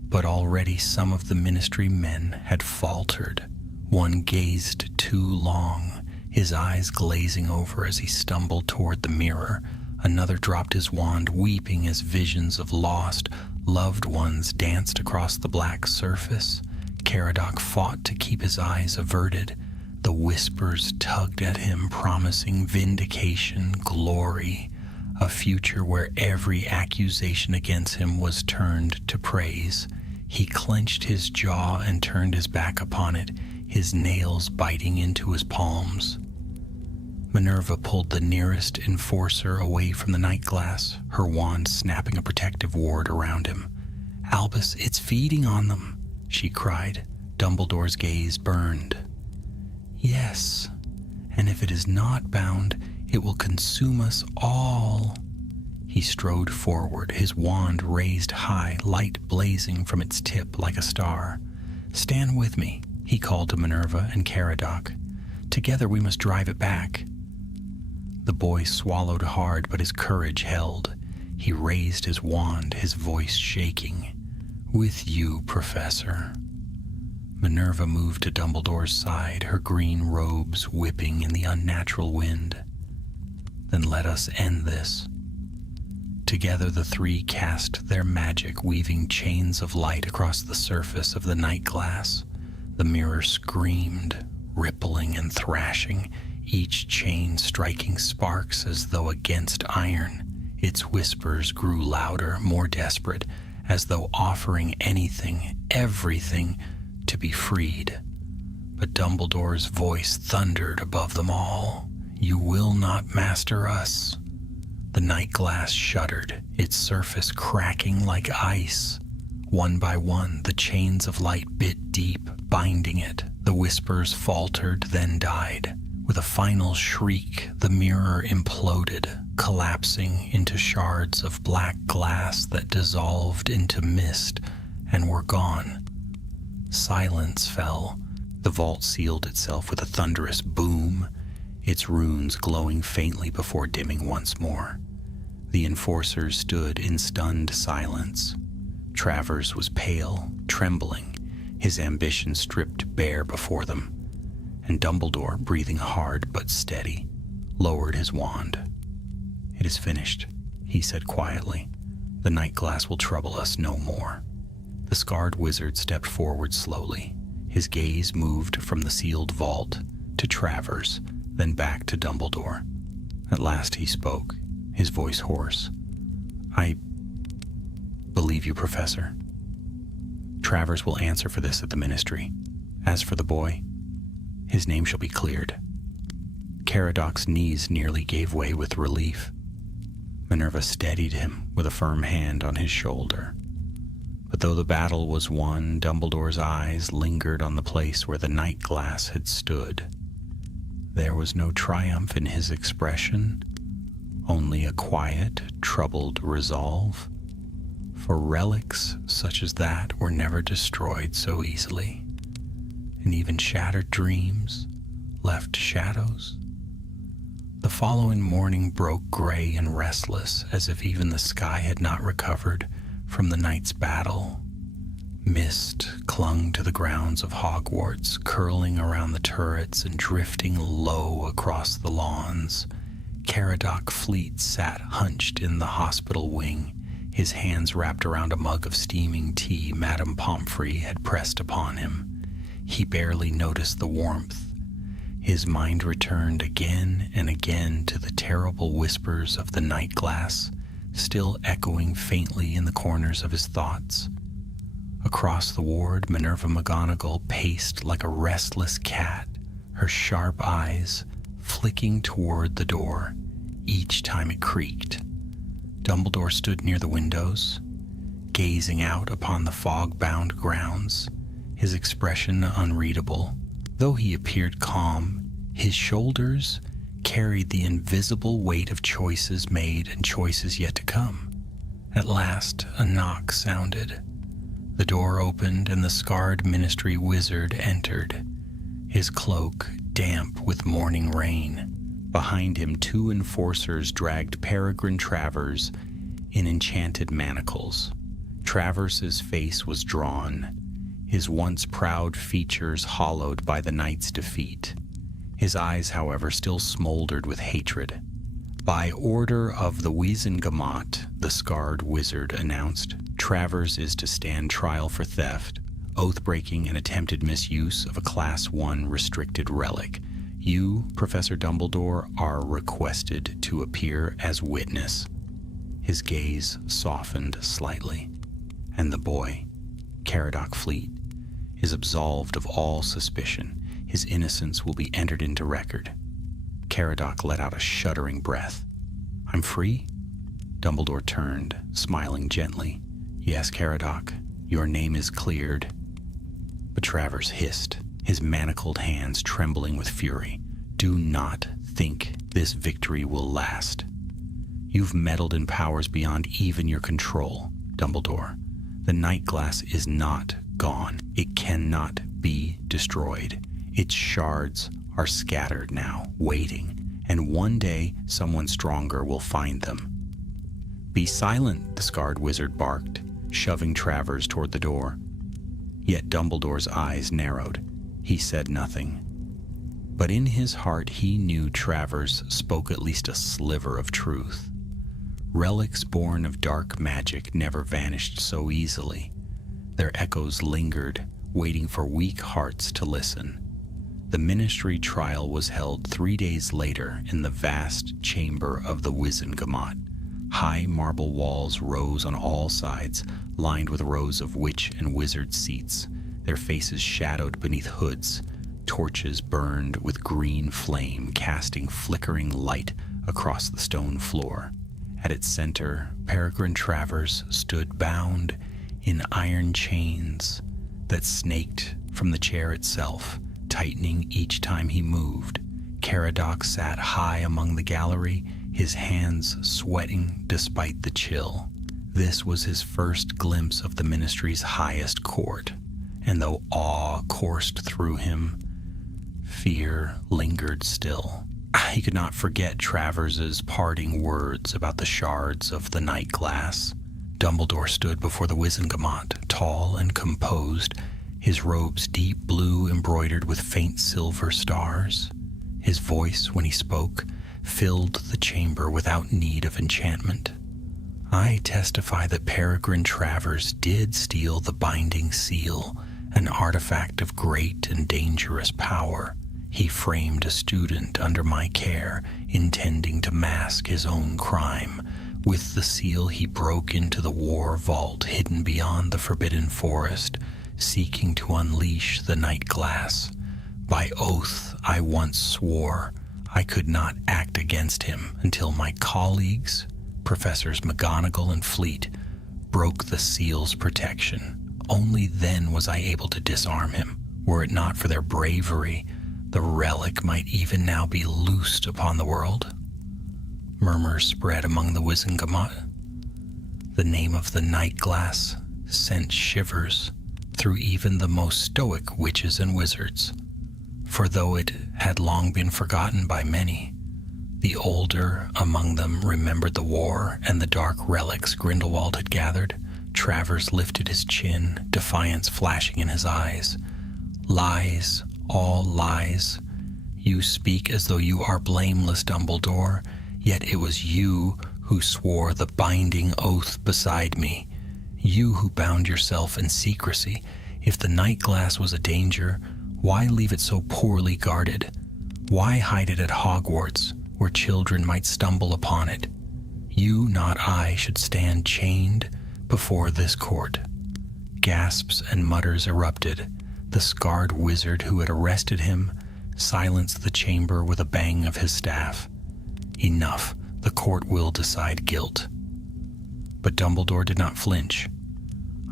But already some of the Ministry men had faltered. One gazed too long, his eyes glazing over as he stumbled toward the mirror. Another dropped his wand, weeping as visions of lost, loved ones danced across the black surface. Caradoc fought to keep his eyes averted. The whispers tugged at him, promising vindication, glory, a future where every accusation against him was turned to praise. He clenched his jaw and turned his back upon it, his nails biting into his palms. Minerva pulled the nearest enforcer away from the night glass, her wand snapping a protective ward around him. "Albus, it's feeding on them," she cried. Dumbledore's gaze burned. "Yes, and if it is not bound, it will consume us all." He strode forward, his wand raised high, light blazing from its tip like a star. "Stand with me," he called to Minerva and Caradoc. "Together we must drive it back." The boy swallowed hard, but his courage held. He raised his wand, his voice shaking. "With you, Professor." Minerva moved to Dumbledore's side, her green robes whipping in the unnatural wind. "Then let us end this." Together the three cast their magic, weaving chains of light across the surface of the night glass. The mirror screamed, rippling and thrashing, each chain striking sparks as though against iron. Its whispers grew louder, more desperate, as though offering anything, everything, to be freed. But Dumbledore's voice thundered above them all. "You will not master us." The night glass shuddered, its surface cracking like ice. One by one, the chains of light bit deep, binding it. The whispers faltered, then died. With a final shriek, the mirror imploded, collapsing into shards of black glass that dissolved into mist and were gone. Silence fell. The vault sealed itself with a thunderous boom, its runes glowing faintly before dimming once more. The enforcers stood in stunned silence. Travers was pale, trembling, his ambition stripped bare before them. And Dumbledore, breathing hard but steady, lowered his wand. "It is finished," he said quietly. The night glass will trouble us no more." The scarred wizard stepped forward slowly. His gaze moved from the sealed vault to Travers, then back to Dumbledore. At last he spoke, his voice hoarse. "I believe you, Professor. Travers will answer for this at the Ministry. As for the boy, his name shall be cleared." Caradoc's knees nearly gave way with relief. Minerva steadied him with a firm hand on his shoulder. But though the battle was won, Dumbledore's eyes lingered on the place where the night glass had stood. There was no triumph in his expression, only a quiet, troubled resolve. For relics such as that were never destroyed so easily, and even shattered dreams left shadows. The following morning broke gray and restless, as if even the sky had not recovered from the night's battle. Mist clung to the grounds of Hogwarts, curling around the turrets and drifting low across the lawns. Caradoc Fleet sat hunched in the hospital wing, his hands wrapped around a mug of steaming tea Madame Pomfrey had pressed upon him. He barely noticed the warmth. His mind returned again and again to the terrible whispers of the night glass, still echoing faintly in the corners of his thoughts. Across the ward, Minerva McGonagall paced like a restless cat, her sharp eyes flicking toward the door each time it creaked. Dumbledore stood near the windows, gazing out upon the fog-bound grounds, his expression unreadable. Though he appeared calm, his shoulders carried the invisible weight of choices made and choices yet to come. At last, a knock sounded. The door opened and the scarred Ministry wizard entered, his cloak damp with morning rain. Behind him, 2 enforcers dragged Peregrine Travers in enchanted manacles. Travers's face was drawn, his once proud features hollowed by the knight's defeat. His eyes, however, still smoldered with hatred. "By order of the Wizengamot," the scarred wizard announced, "Travers is to stand trial for theft, oath-breaking, and attempted misuse of a Class 1 restricted relic. You, Professor Dumbledore, are requested to appear as witness." His gaze softened slightly. "And the boy, Caradoc Fleet, is absolved of all suspicion. His innocence will be entered into record." Caradoc let out a shuddering breath. "I'm free?" Dumbledore turned, smiling gently. "Yes, Caradoc, your name is cleared." But Travers hissed, his manacled hands trembling with fury. "Do not think this victory will last. You've meddled in powers beyond even your control, Dumbledore. The night glass is not gone. It cannot be destroyed. Its shards are scattered now, waiting, and one day someone stronger will find them." "Be silent," the scarred wizard barked, shoving Travers toward the door. Yet Dumbledore's eyes narrowed. He said nothing. But in his heart he knew Travers spoke at least a sliver of truth. Relics born of dark magic never vanished so easily. Their echoes lingered, waiting for weak hearts to listen. The Ministry trial was held 3 days later in the vast chamber of the Wizengamot. High marble walls rose on all sides, lined with rows of witch and wizard seats, their faces shadowed beneath hoods. Torches burned with green flame, casting flickering light across the stone floor. At its center, Peregrine Travers stood bound in iron chains that snaked from the chair itself, tightening each time he moved. Caradoc sat high among the gallery, his hands sweating despite the chill. This was his first glimpse of the Ministry's highest court, and though awe coursed through him, fear lingered still. He could not forget Travers's parting words about the shards of the night glass. Dumbledore stood before the Wizengamot, tall and composed, his robes deep blue embroidered with faint silver stars. His voice, when he spoke, filled the chamber without need of enchantment. I testify that Peregrine Travers did steal the binding seal, an artifact of great and dangerous power. He framed a student under my care, intending to mask his own crime. With the seal, he broke into the war vault hidden beyond the forbidden forest, seeking to unleash the night glass. By oath, I once swore I could not act against him until my colleagues, Professors McGonagall and Fleet, broke the seal's protection. Only then was I able to disarm him. Were it not for their bravery, the relic might even now be loosed upon the world. Murmurs spread among the Wizengamot. The name of the night glass sent shivers through even the most stoic witches and wizards. For though it had long been forgotten by many, the older among them remembered the war and the dark relics Grindelwald had gathered. Travers lifted his chin, defiance flashing in his eyes. Lies, all lies. You speak as though you are blameless, Dumbledore, yet it was you who swore the binding oath beside me. You who bound yourself in secrecy. If the night glass was a danger, why leave it so poorly guarded? Why hide it at Hogwarts, where children might stumble upon it? You, not I, should stand chained before this court. Gasps and mutters erupted. The scarred wizard who had arrested him silenced the chamber with a bang of his staff. Enough, the court will decide guilt. But Dumbledore did not flinch.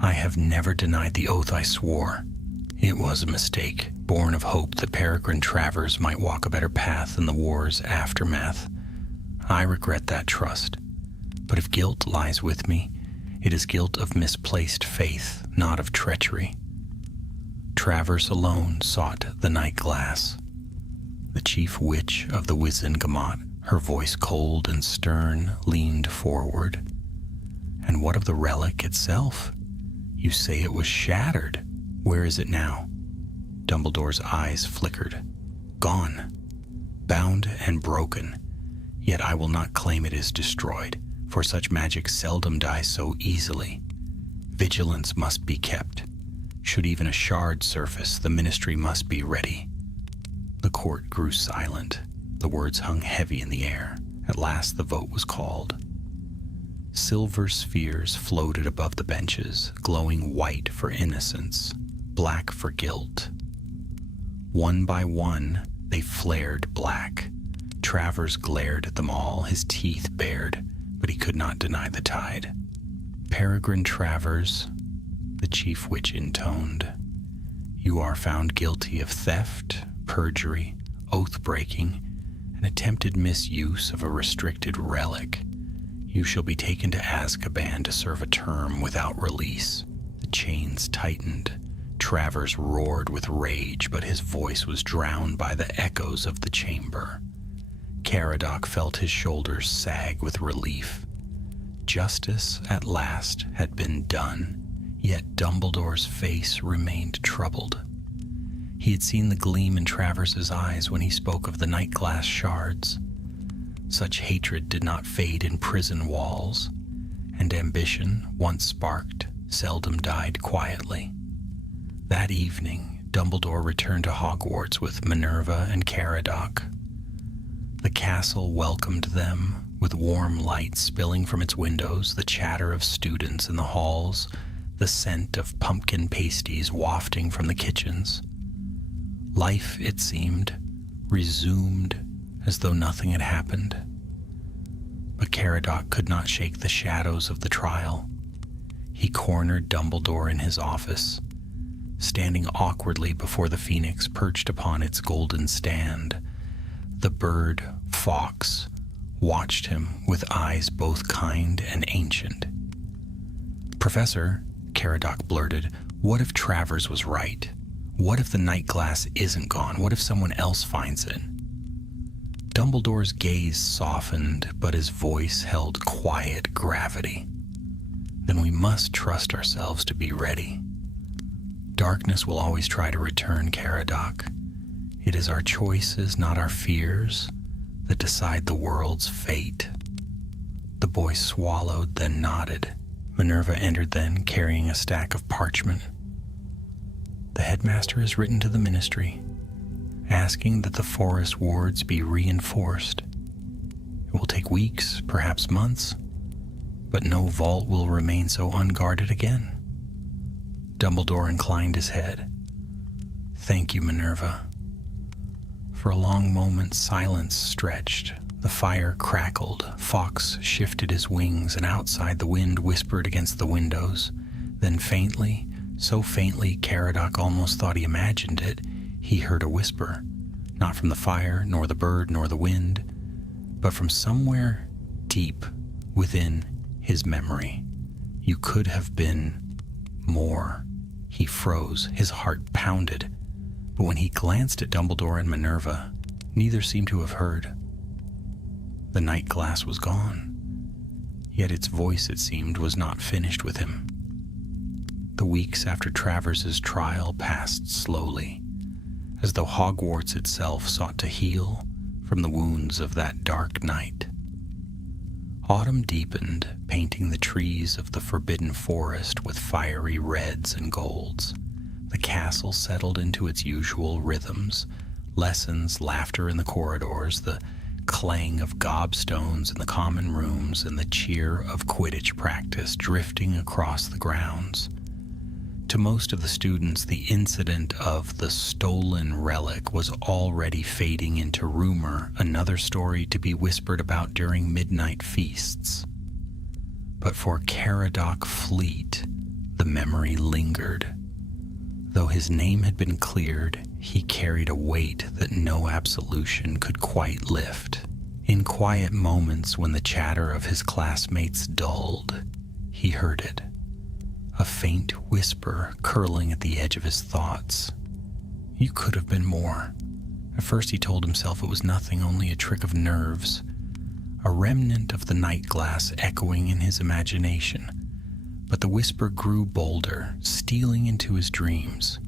I have never denied the oath I swore. It was a mistake, born of hope that Peregrine Travers might walk a better path in the war's aftermath. I regret that trust. But if guilt lies with me, it is guilt of misplaced faith, not of treachery. Travers alone sought the night glass. The chief witch of the Wizengamot, her voice cold and stern, leaned forward. And what of the relic itself? You say it was shattered. Where is it now? Dumbledore's eyes flickered. Gone. Bound and broken. Yet I will not claim it is destroyed, for such magic seldom dies so easily. Vigilance must be kept. Should even a shard surface, the ministry must be ready. The court grew silent. The words hung heavy in the air. At last the vote was called. Silver spheres floated above the benches, glowing white for innocence, black for guilt. One by one, they flared black. Travers glared at them all, his teeth bared, but he could not deny the tide. Peregrine Travers, the chief witch intoned, you are found guilty of theft, perjury, oath-breaking, and attempted misuse of a restricted relic. You shall be taken to Azkaban to serve a term without release. The chains tightened. Travers roared with rage, but his voice was drowned by the echoes of the chamber. Caradoc felt his shoulders sag with relief. Justice at last had been done, yet Dumbledore's face remained troubled. He had seen the gleam in Travers's eyes when he spoke of the night glass shards. Such hatred did not fade in prison walls, and ambition, once sparked, seldom died quietly. That evening, Dumbledore returned to Hogwarts with Minerva and Caradoc. The castle welcomed them, with warm light spilling from its windows, the chatter of students in the halls, the scent of pumpkin pasties wafting from the kitchens. Life, it seemed, resumed as though nothing had happened. But Caradoc could not shake the shadows of the trial. He cornered Dumbledore in his office, standing awkwardly before the phoenix perched upon its golden stand. The bird, Fawkes, watched him with eyes both kind and ancient. "Professor," Caradoc blurted, "what if Travers was right? What if the night glass isn't gone? What if someone else finds it?" Dumbledore's gaze softened, but his voice held quiet gravity. "Then we must trust ourselves to be ready. Darkness will always try to return, Caradoc. It is our choices, not our fears, that decide the world's fate." The boy swallowed, then nodded. Minerva entered then, carrying a stack of parchment. The headmaster has written to the ministry, asking that the forest wards be reinforced. It will take weeks, perhaps months, but no vault will remain so unguarded again. Dumbledore inclined his head. Thank you, Minerva. For a long moment, silence stretched. The fire crackled. Fawkes shifted his wings, and outside the wind whispered against the windows. Then faintly, so faintly Caradoc almost thought he imagined it, he heard a whisper, not from the fire, nor the bird, nor the wind, but from somewhere deep within his memory. You could have been more. He froze, his heart pounded, but when he glanced at Dumbledore and Minerva, neither seemed to have heard. The night glass was gone, yet its voice, it seemed, was not finished with him. The weeks after Travers's trial passed slowly, as though Hogwarts itself sought to heal from the wounds of that dark night. Autumn deepened, painting the trees of the forbidden forest with fiery reds and golds. The castle settled into its usual rhythms, lessons, laughter in the corridors, the clang of gobstones in the common rooms, and the cheer of Quidditch practice drifting across the grounds. To most of the students, the incident of the stolen relic was already fading into rumor, another story to be whispered about during midnight feasts. But for Caradoc Fleet, the memory lingered. Though his name had been cleared, he carried a weight that no absolution could quite lift. In quiet moments when the chatter of his classmates dulled, he heard it. A faint whisper curling at the edge of his thoughts. You could have been more. At first he told himself it was nothing, only a trick of nerves, a remnant of the night glass echoing in his imagination. But the whisper grew bolder, stealing into his dreams.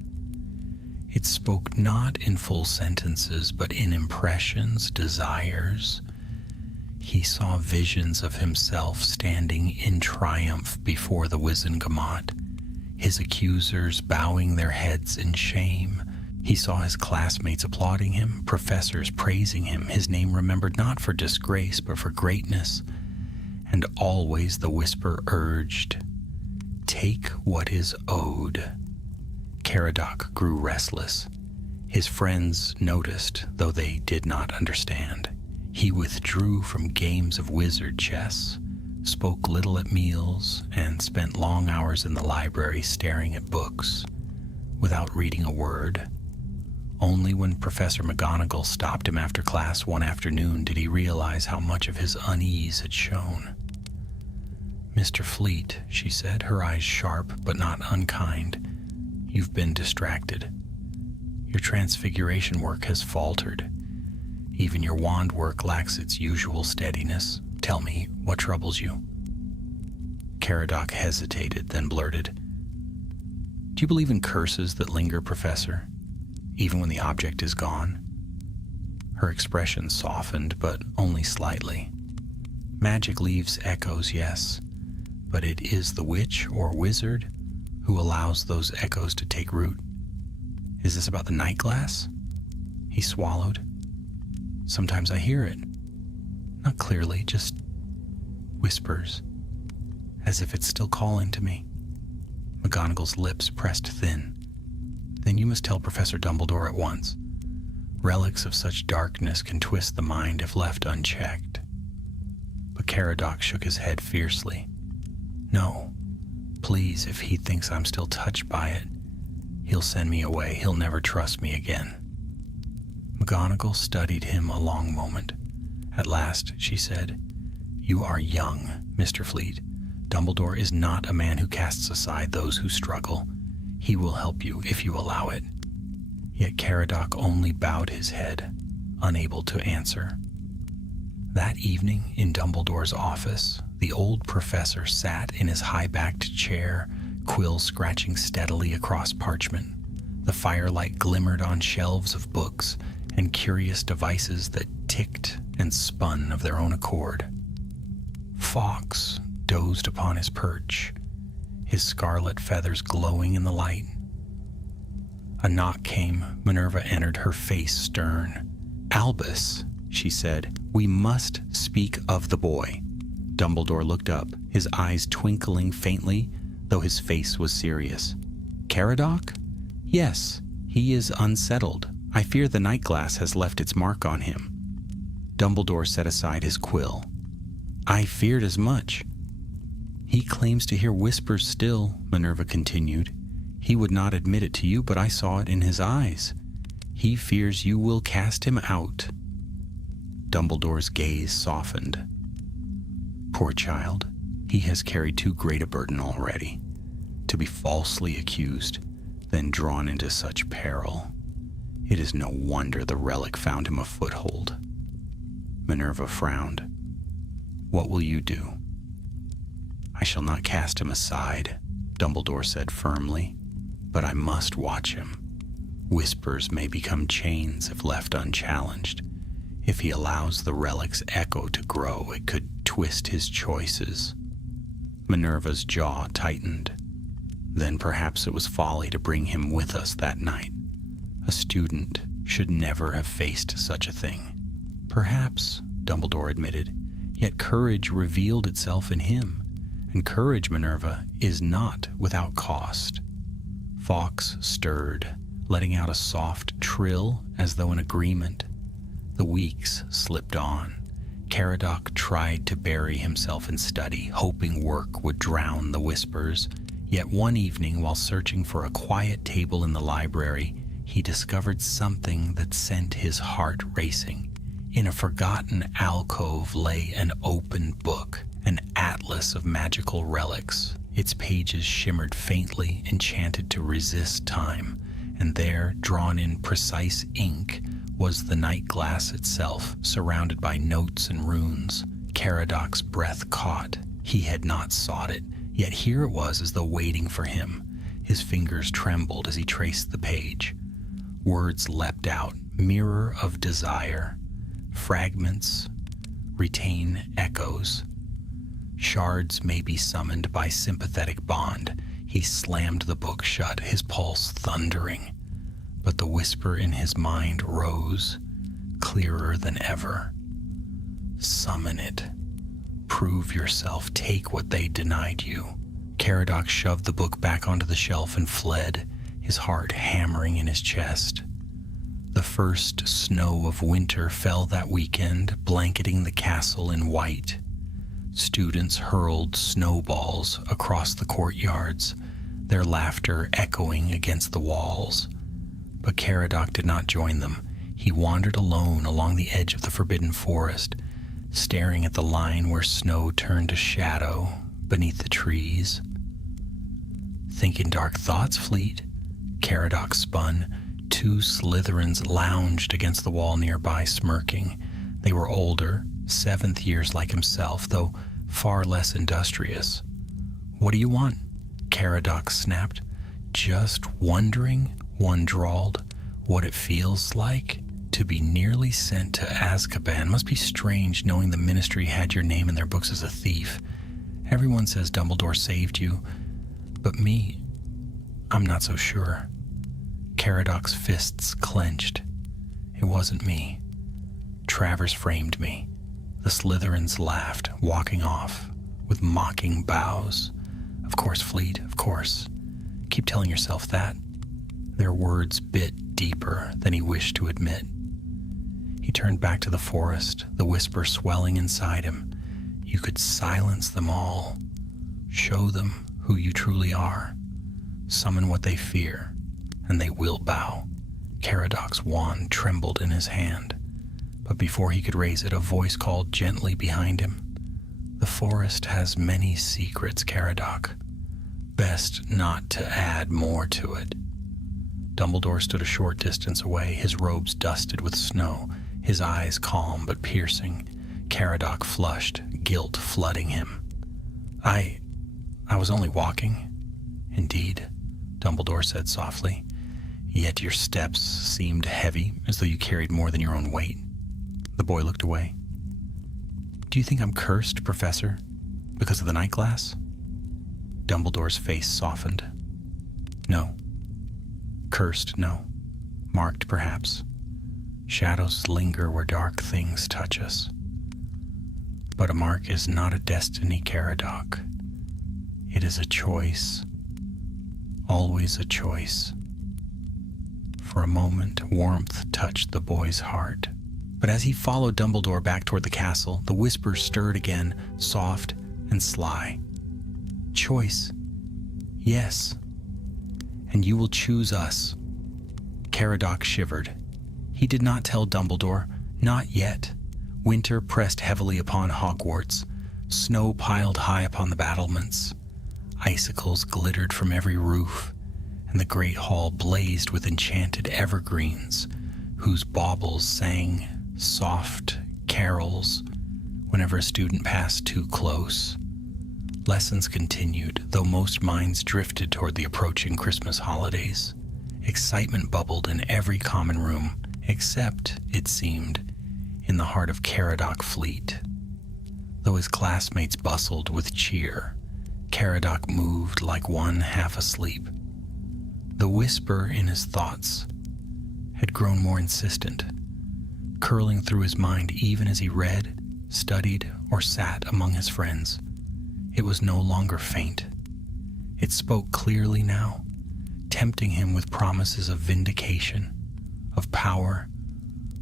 It spoke not in full sentences, but in impressions, desires. He saw visions of himself standing in triumph before the Wizengamot, his accusers bowing their heads in shame. He saw his classmates applauding him, professors praising him, his name remembered not for disgrace but for greatness. And always the whisper urged, "Take what is owed." Caradoc grew restless. His friends noticed, though they did not understand. He withdrew from games of wizard chess, spoke little at meals, and spent long hours in the library staring at books, without reading a word. Only when Professor McGonagall stopped him after class one afternoon did he realize how much of his unease had shown. "Mr. Fleet," she said, her eyes sharp but not unkind, "you've been distracted. Your transfiguration work has faltered. Even your wand work lacks its usual steadiness. Tell me, what troubles you?" Caradoc hesitated, then blurted, "Do you believe in curses that linger, Professor, even when the object is gone?" Her expression softened, but only slightly. "Magic leaves echoes, yes, but it is the witch or wizard who allows those echoes to take root. Is this about the night glass?" He swallowed. "Sometimes I hear it. Not clearly, just whispers, as if it's still calling to me." McGonagall's lips pressed thin. "Then you must tell Professor Dumbledore at once. Relics of such darkness can twist the mind if left unchecked." But Caradoc shook his head fiercely. "No, please, if he thinks I'm still touched by it, he'll send me away. He'll never trust me again." McGonagall studied him a long moment. At last, she said, "You are young, Mr. Fleet. Dumbledore is not a man who casts aside those who struggle. He will help you if you allow it." Yet Caradoc only bowed his head, unable to answer. That evening, in Dumbledore's office, the old professor sat in his high-backed chair, quill scratching steadily across parchment. The firelight glimmered on shelves of books and curious devices that ticked and spun of their own accord. fox dozed upon his perch, his scarlet feathers glowing in the light. A knock came. Minerva entered, her face stern. "Albus," she said, "we must speak of the boy." Dumbledore looked up, his eyes twinkling faintly, though his face was serious. "Caradoc? Yes, he is unsettled. I fear the night glass has left its mark on him." Dumbledore set aside his quill. "I feared as much." "He claims to hear whispers still," Minerva continued. "He would not admit it to you, but I saw it in his eyes. He fears you will cast him out." Dumbledore's gaze softened. "Poor child, he has carried too great a burden already. To be falsely accused, then drawn into such peril. It is no wonder the relic found him a foothold." Minerva frowned. "What will you do?" "I shall not cast him aside," Dumbledore said firmly, "but I must watch him. Whispers may become chains if left unchallenged. If he allows the relic's echo to grow, it could twist his choices." Minerva's jaw tightened. "Then perhaps it was folly to bring him with us that night. A student should never have faced such a thing." "Perhaps," Dumbledore admitted, "yet courage revealed itself in him, and courage, Minerva, is not without cost." Fawkes stirred, letting out a soft trill as though in agreement. The weeks slipped on. Caradoc tried to bury himself in study, hoping work would drown the whispers. Yet one evening, while searching for a quiet table in the library, he discovered something that sent his heart racing. In a forgotten alcove lay an open book, an atlas of magical relics. Its pages shimmered faintly, enchanted to resist time, and there, drawn in precise ink, was the night glass itself, surrounded by notes and runes. Caradoc's breath caught. He had not sought it, yet here it was as though waiting for him. His fingers trembled as he traced the page. Words leapt out, mirror of desire. Fragments retain echoes. Shards may be summoned by sympathetic bond. He slammed the book shut, his pulse thundering. But the whisper in his mind rose, clearer than ever. "Summon it. Prove yourself. Take what they denied you." Caradoc shoved the book back onto the shelf and fled, his heart hammering in his chest. The first snow of winter fell that weekend, blanketing the castle in white. Students hurled snowballs across the courtyards, their laughter echoing against the walls. But Caradoc did not join them. He wandered alone along the edge of the forbidden forest, staring at the line where snow turned to shadow beneath the trees. "Thinking dark thoughts, Fleet?" Caradoc spun. Two Slytherins lounged against the wall nearby, smirking. They were older, 7th years like himself, though far less industrious. "What do you want?" Caradoc snapped. "Just wondering," one drawled, "what it feels like to be nearly sent to Azkaban. Must be strange knowing the Ministry had your name in their books as a thief. Everyone says Dumbledore saved you, but me, I'm not so sure." Caradoc's fists clenched. "It wasn't me. Travers framed me." The Slytherins laughed, walking off with mocking bows. "Of course, Fleet, of course. Keep telling yourself that." Their words bit deeper than he wished to admit. He turned back to the forest, the whisper swelling inside him. "You could silence them all. Show them who you truly are. Summon what they fear, and they will bow." Caradoc's wand trembled in his hand, but before he could raise it, a voice called gently behind him. "The forest has many secrets, Caradoc. Best not to add more to it." Dumbledore stood a short distance away, his robes dusted with snow, his eyes calm but piercing. Caradoc flushed, guilt flooding him. I was only walking." "Indeed," Dumbledore said softly. "Yet your steps seemed heavy, as though you carried more than your own weight." The boy looked away. "Do you think I'm cursed, Professor?" Because of the night glass? Dumbledore's face softened. No. Cursed, no. Marked, perhaps. Shadows linger where dark things touch us. But a mark is not a destiny, Caradoc. It is a choice. Always a choice. For a moment, warmth touched the boy's heart. But as he followed Dumbledore back toward the castle, the whispers stirred again, soft and sly. Choice. Yes. And you will choose us. Caradoc shivered. He did not tell Dumbledore, not yet. Winter pressed heavily upon Hogwarts. Snow piled high upon the battlements. Icicles glittered from every roof, and the great hall blazed with enchanted evergreens, whose baubles sang soft carols whenever a student passed too close. Lessons continued, though most minds drifted toward the approaching Christmas holidays. Excitement bubbled in every common room, except, it seemed, in the heart of Caradoc Fleet. Though his classmates bustled with cheer, Caradoc moved like one half asleep. The whisper in his thoughts had grown more insistent, curling through his mind even as he read, studied, or sat among his friends. It was no longer faint. It spoke clearly now, tempting him with promises of vindication, of power,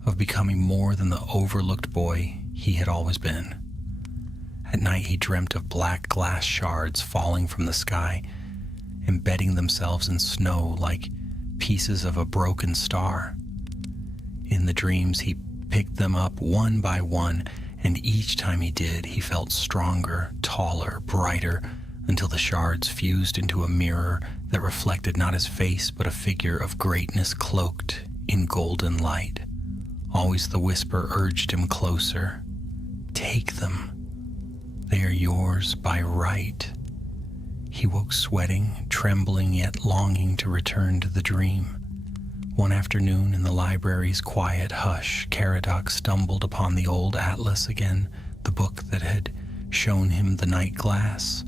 of becoming more than the overlooked boy he had always been. At night he dreamt of black glass shards falling from the sky, embedding themselves in snow like pieces of a broken star. In the dreams he picked them up one by one, and each time he did, he felt stronger, taller, brighter, until the shards fused into a mirror that reflected not his face, but a figure of greatness cloaked in golden light. Always the whisper urged him closer. Take them. They are yours by right. He woke sweating, trembling, yet longing to return to the dream. One afternoon, in the library's quiet hush, Caradoc stumbled upon the old atlas again, the book that had shown him the night glass.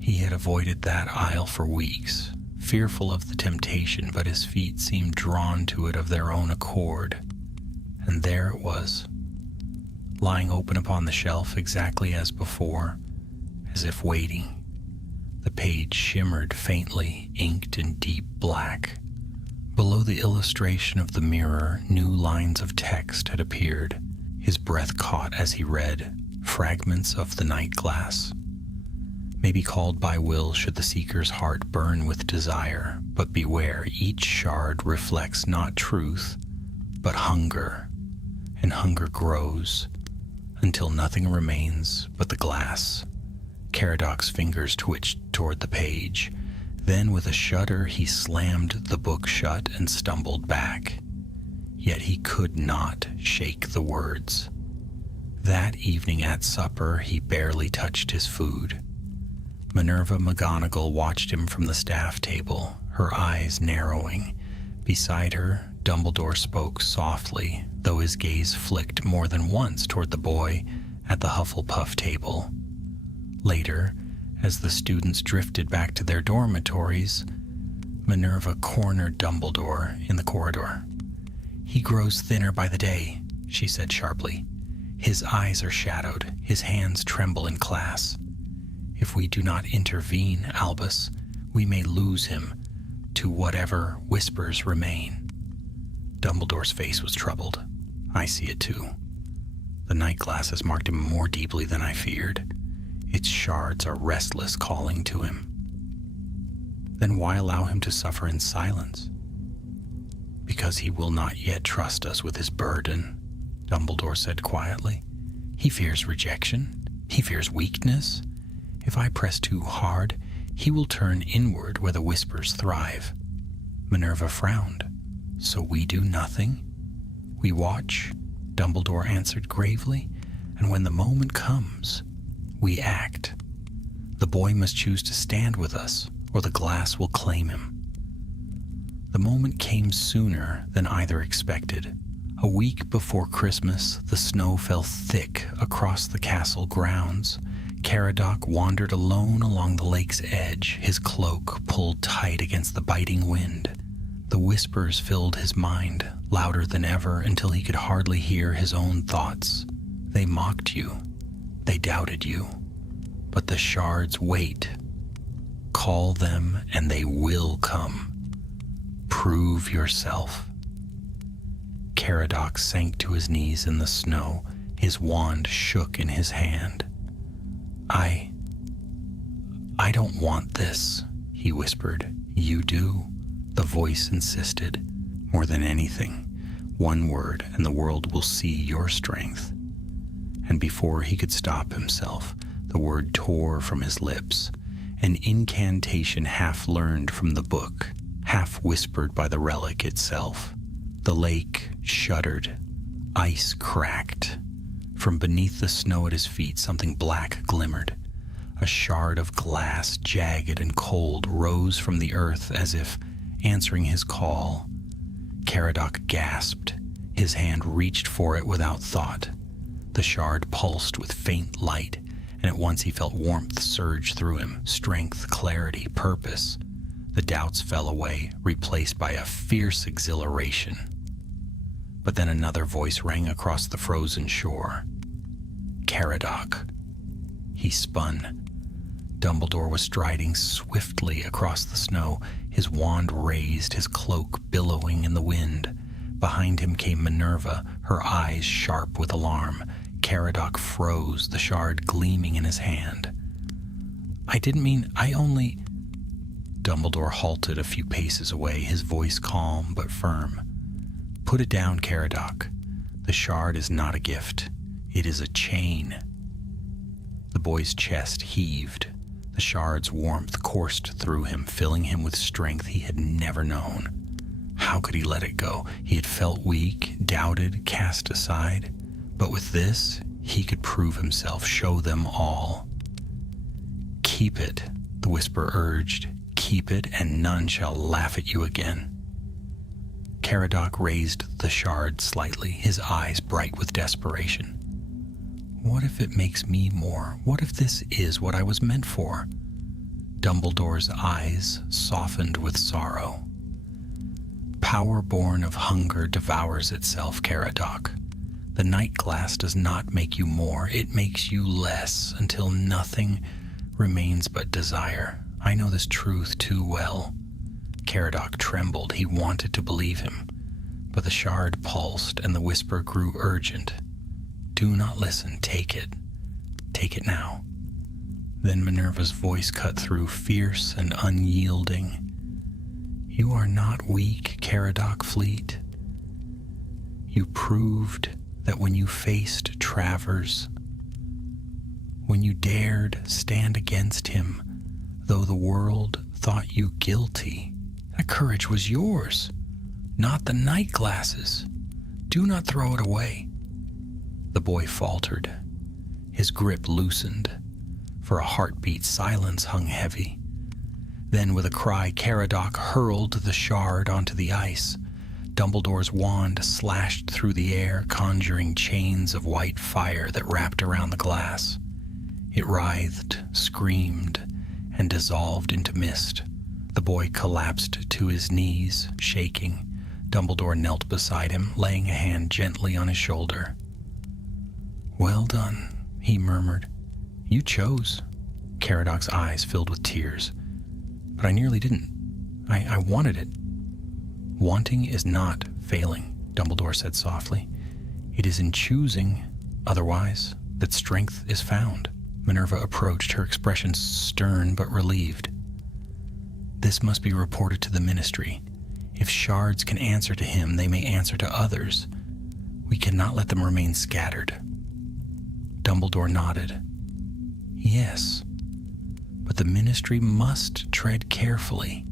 He had avoided that aisle for weeks, fearful of the temptation, but his feet seemed drawn to it of their own accord. And there it was, lying open upon the shelf exactly as before, as if waiting. The page shimmered faintly, inked in deep black. Below the illustration of the mirror, new lines of text had appeared. His breath caught as he read, fragments of the night glass. May be called by will should the seeker's heart burn with desire, but beware, each shard reflects not truth, but hunger, and hunger grows, until nothing remains but the glass. Caradoc's fingers twitched toward the page. Then with a shudder he slammed the book shut and stumbled back. Yet he could not shake the words. That evening at supper he barely touched his food. Minerva McGonagall watched him from the staff table, her eyes narrowing. Beside her, Dumbledore spoke softly, though his gaze flicked more than once toward the boy at the Hufflepuff table. Later, as the students drifted back to their dormitories, Minerva cornered Dumbledore in the corridor. "He grows thinner by the day," she said sharply. "His eyes are shadowed, his hands tremble in class. If we do not intervene, Albus, we may lose him to whatever whispers remain." Dumbledore's face was troubled. "I see it too. The night glass has marked him more deeply than I feared. Its shards are restless, calling to him." "Then why allow him to suffer in silence?" "Because he will not yet trust us with his burden," Dumbledore said quietly. "He fears rejection. He fears weakness. If I press too hard, he will turn inward where the whispers thrive." Minerva frowned. "So we do nothing? We watch," Dumbledore answered gravely, "and when the moment comes, we act. The boy must choose to stand with us, or the glass will claim him." The moment came sooner than either expected. A week before Christmas, the snow fell thick across the castle grounds. Caradoc wandered alone along the lake's edge, his cloak pulled tight against the biting wind. The whispers filled his mind, louder than ever, until he could hardly hear his own thoughts. They mocked you. They doubted you. But the shards wait. Call them and they will come. Prove yourself. Caradoc sank to his knees in the snow. His wand shook in his hand. I don't want this, he whispered. You do, the voice insisted. More than anything, one word and the world will see your strength. And before he could stop himself, the word tore from his lips, an incantation half learned from the book, half whispered by the relic itself. The lake shuddered. Ice cracked. From beneath the snow at his feet, something black glimmered. A shard of glass, jagged and cold, rose from the earth as if answering his call. Caradoc gasped. His hand reached for it without thought. The shard pulsed with faint light, and at once he felt warmth surge through him, strength, clarity, purpose. The doubts fell away, replaced by a fierce exhilaration. But then another voice rang across the frozen shore. Caradoc. He spun. Dumbledore was striding swiftly across the snow, his wand raised, his cloak billowing in the wind. Behind him came Minerva, her eyes sharp with alarm. Caradoc froze, the shard gleaming in his hand. I only... Dumbledore halted a few paces away, his voice calm but firm. Put it down, Caradoc. The shard is not a gift. It is a chain. The boy's chest heaved. The shard's warmth coursed through him, filling him with strength he had never known. How could he let it go? He had felt weak, doubted, cast aside. But with this, he could prove himself, show them all. Keep it, the whisper urged. Keep it, and none shall laugh at you again. Caradoc raised the shard slightly, his eyes bright with desperation. What if it makes me more? What if this is what I was meant for? Dumbledore's eyes softened with sorrow. Power born of hunger devours itself, Caradoc. The night glass does not make you more, it makes you less, until nothing remains but desire. I know this truth too well. Caradoc trembled. He wanted to believe him. But the shard pulsed, and the whisper grew urgent. Do not listen. Take it. Take it now. Then Minerva's voice cut through, fierce and unyielding. You are not weak, Caradoc Fleet. You proved that when you faced Travers, when you dared stand against him, though the world thought you guilty, that courage was yours, not the night glasses. Do not throw it away. The boy faltered. His grip loosened. For a heartbeat, silence hung heavy. Then, with a cry, Caradoc hurled the shard onto the ice. Dumbledore's wand slashed through the air, conjuring chains of white fire that wrapped around the glass. It writhed, screamed, and dissolved into mist. The boy collapsed to his knees, shaking. Dumbledore knelt beside him, laying a hand gently on his shoulder. Well done, he murmured. You chose. Caradoc's eyes filled with tears. But I nearly didn't. I wanted it. Wanting is not failing, Dumbledore said softly. It is in choosing, otherwise, that strength is found. Minerva approached, her expression stern but relieved. This must be reported to the Ministry. If shards can answer to him, they may answer to others. We cannot let them remain scattered. Dumbledore nodded. Yes, but the Ministry must tread carefully.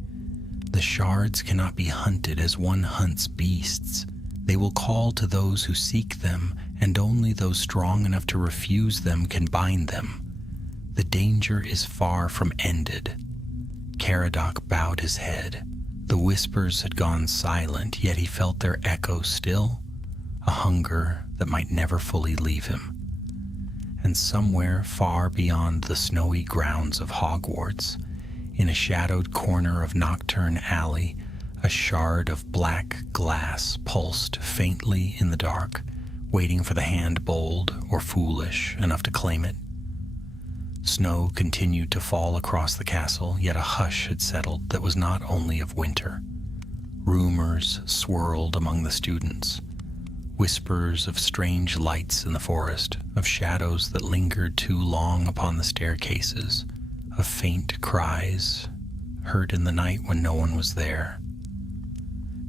The shards cannot be hunted as one hunts beasts. They will call to those who seek them, and only those strong enough to refuse them can bind them. The danger is far from ended. Caradoc bowed his head. The whispers had gone silent, yet he felt their echo still, a hunger that might never fully leave him. and somewhere far beyond the snowy grounds of Hogwarts, in a shadowed corner of Nocturne Alley, a shard of black glass pulsed faintly in the dark, waiting for the hand bold or foolish enough to claim it. Snow continued to fall across the castle, yet a hush had settled that was not only of winter. Rumors swirled among the students, whispers of strange lights in the forest, of shadows that lingered too long upon the staircases, of faint cries heard in the night when no one was there.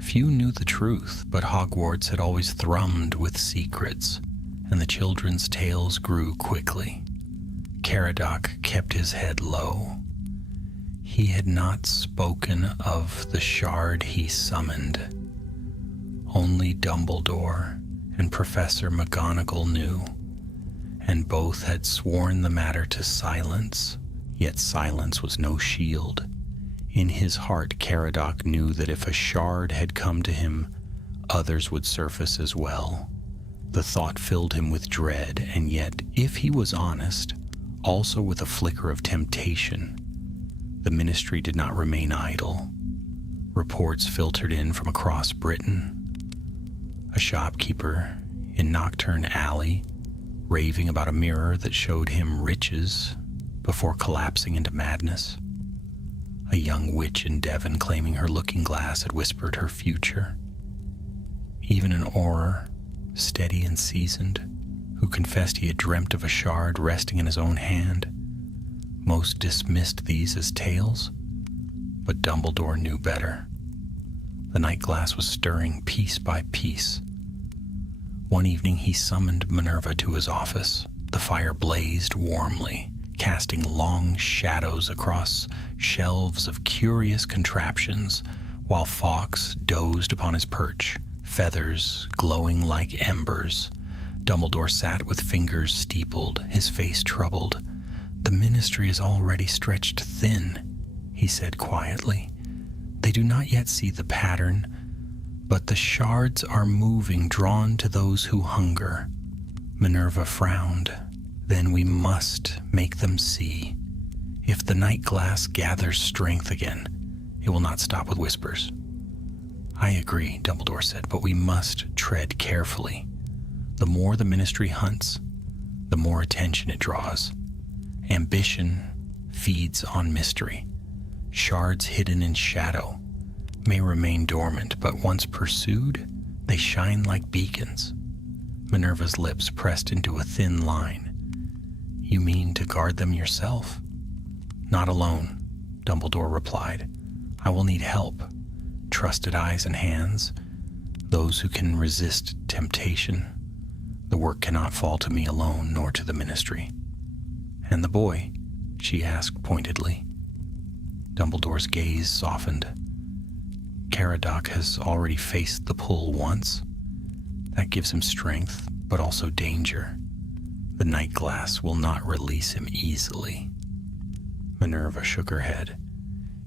Few knew the truth, but Hogwarts had always thrummed with secrets, and the children's tales grew quickly. Caradoc kept his head low. He had not spoken of the shard he summoned. Only Dumbledore and Professor McGonagall knew, and both had sworn the matter to silence, yet silence was no shield. In his heart, Caradoc knew that if a shard had come to him, others would surface as well. The thought filled him with dread, and yet, if he was honest, also with a flicker of temptation. The ministry did not remain idle. Reports filtered in from across Britain. A shopkeeper in Nocturne Alley raving about a mirror that showed him riches before collapsing into madness. A young witch in Devon claiming her looking glass had whispered her future. Even an Auror, steady and seasoned, who confessed he had dreamt of a shard resting in his own hand. Most dismissed these as tales, but Dumbledore knew better. The night glass was stirring piece by piece. One evening he summoned Minerva to his office. The fire blazed warmly, casting long shadows across shelves of curious contraptions, while Fawkes dozed upon his perch, feathers glowing like embers. Dumbledore sat with fingers steepled, his face troubled. "The ministry is already stretched thin," he said quietly. "They do not yet see the pattern, but the shards are moving, drawn to those who hunger." Minerva frowned. "Then we must make them see. If the night glass gathers strength again, it will not stop with whispers." "I agree," Dumbledore said, "but we must tread carefully. The more the ministry hunts, the more attention it draws. Ambition feeds on mystery. Shards hidden in shadow may remain dormant, but once pursued, they shine like beacons." Minerva's lips pressed into a thin line. "You mean to guard them yourself?" "Not alone," Dumbledore replied. "I will need help. Trusted eyes and hands, those who can resist temptation. The work cannot fall to me alone, nor to the ministry." "And the boy?" she asked pointedly. Dumbledore's gaze softened. "Caradoc has already faced the pull once. That gives him strength, but also danger. The night glass will not release him easily." Minerva shook her head.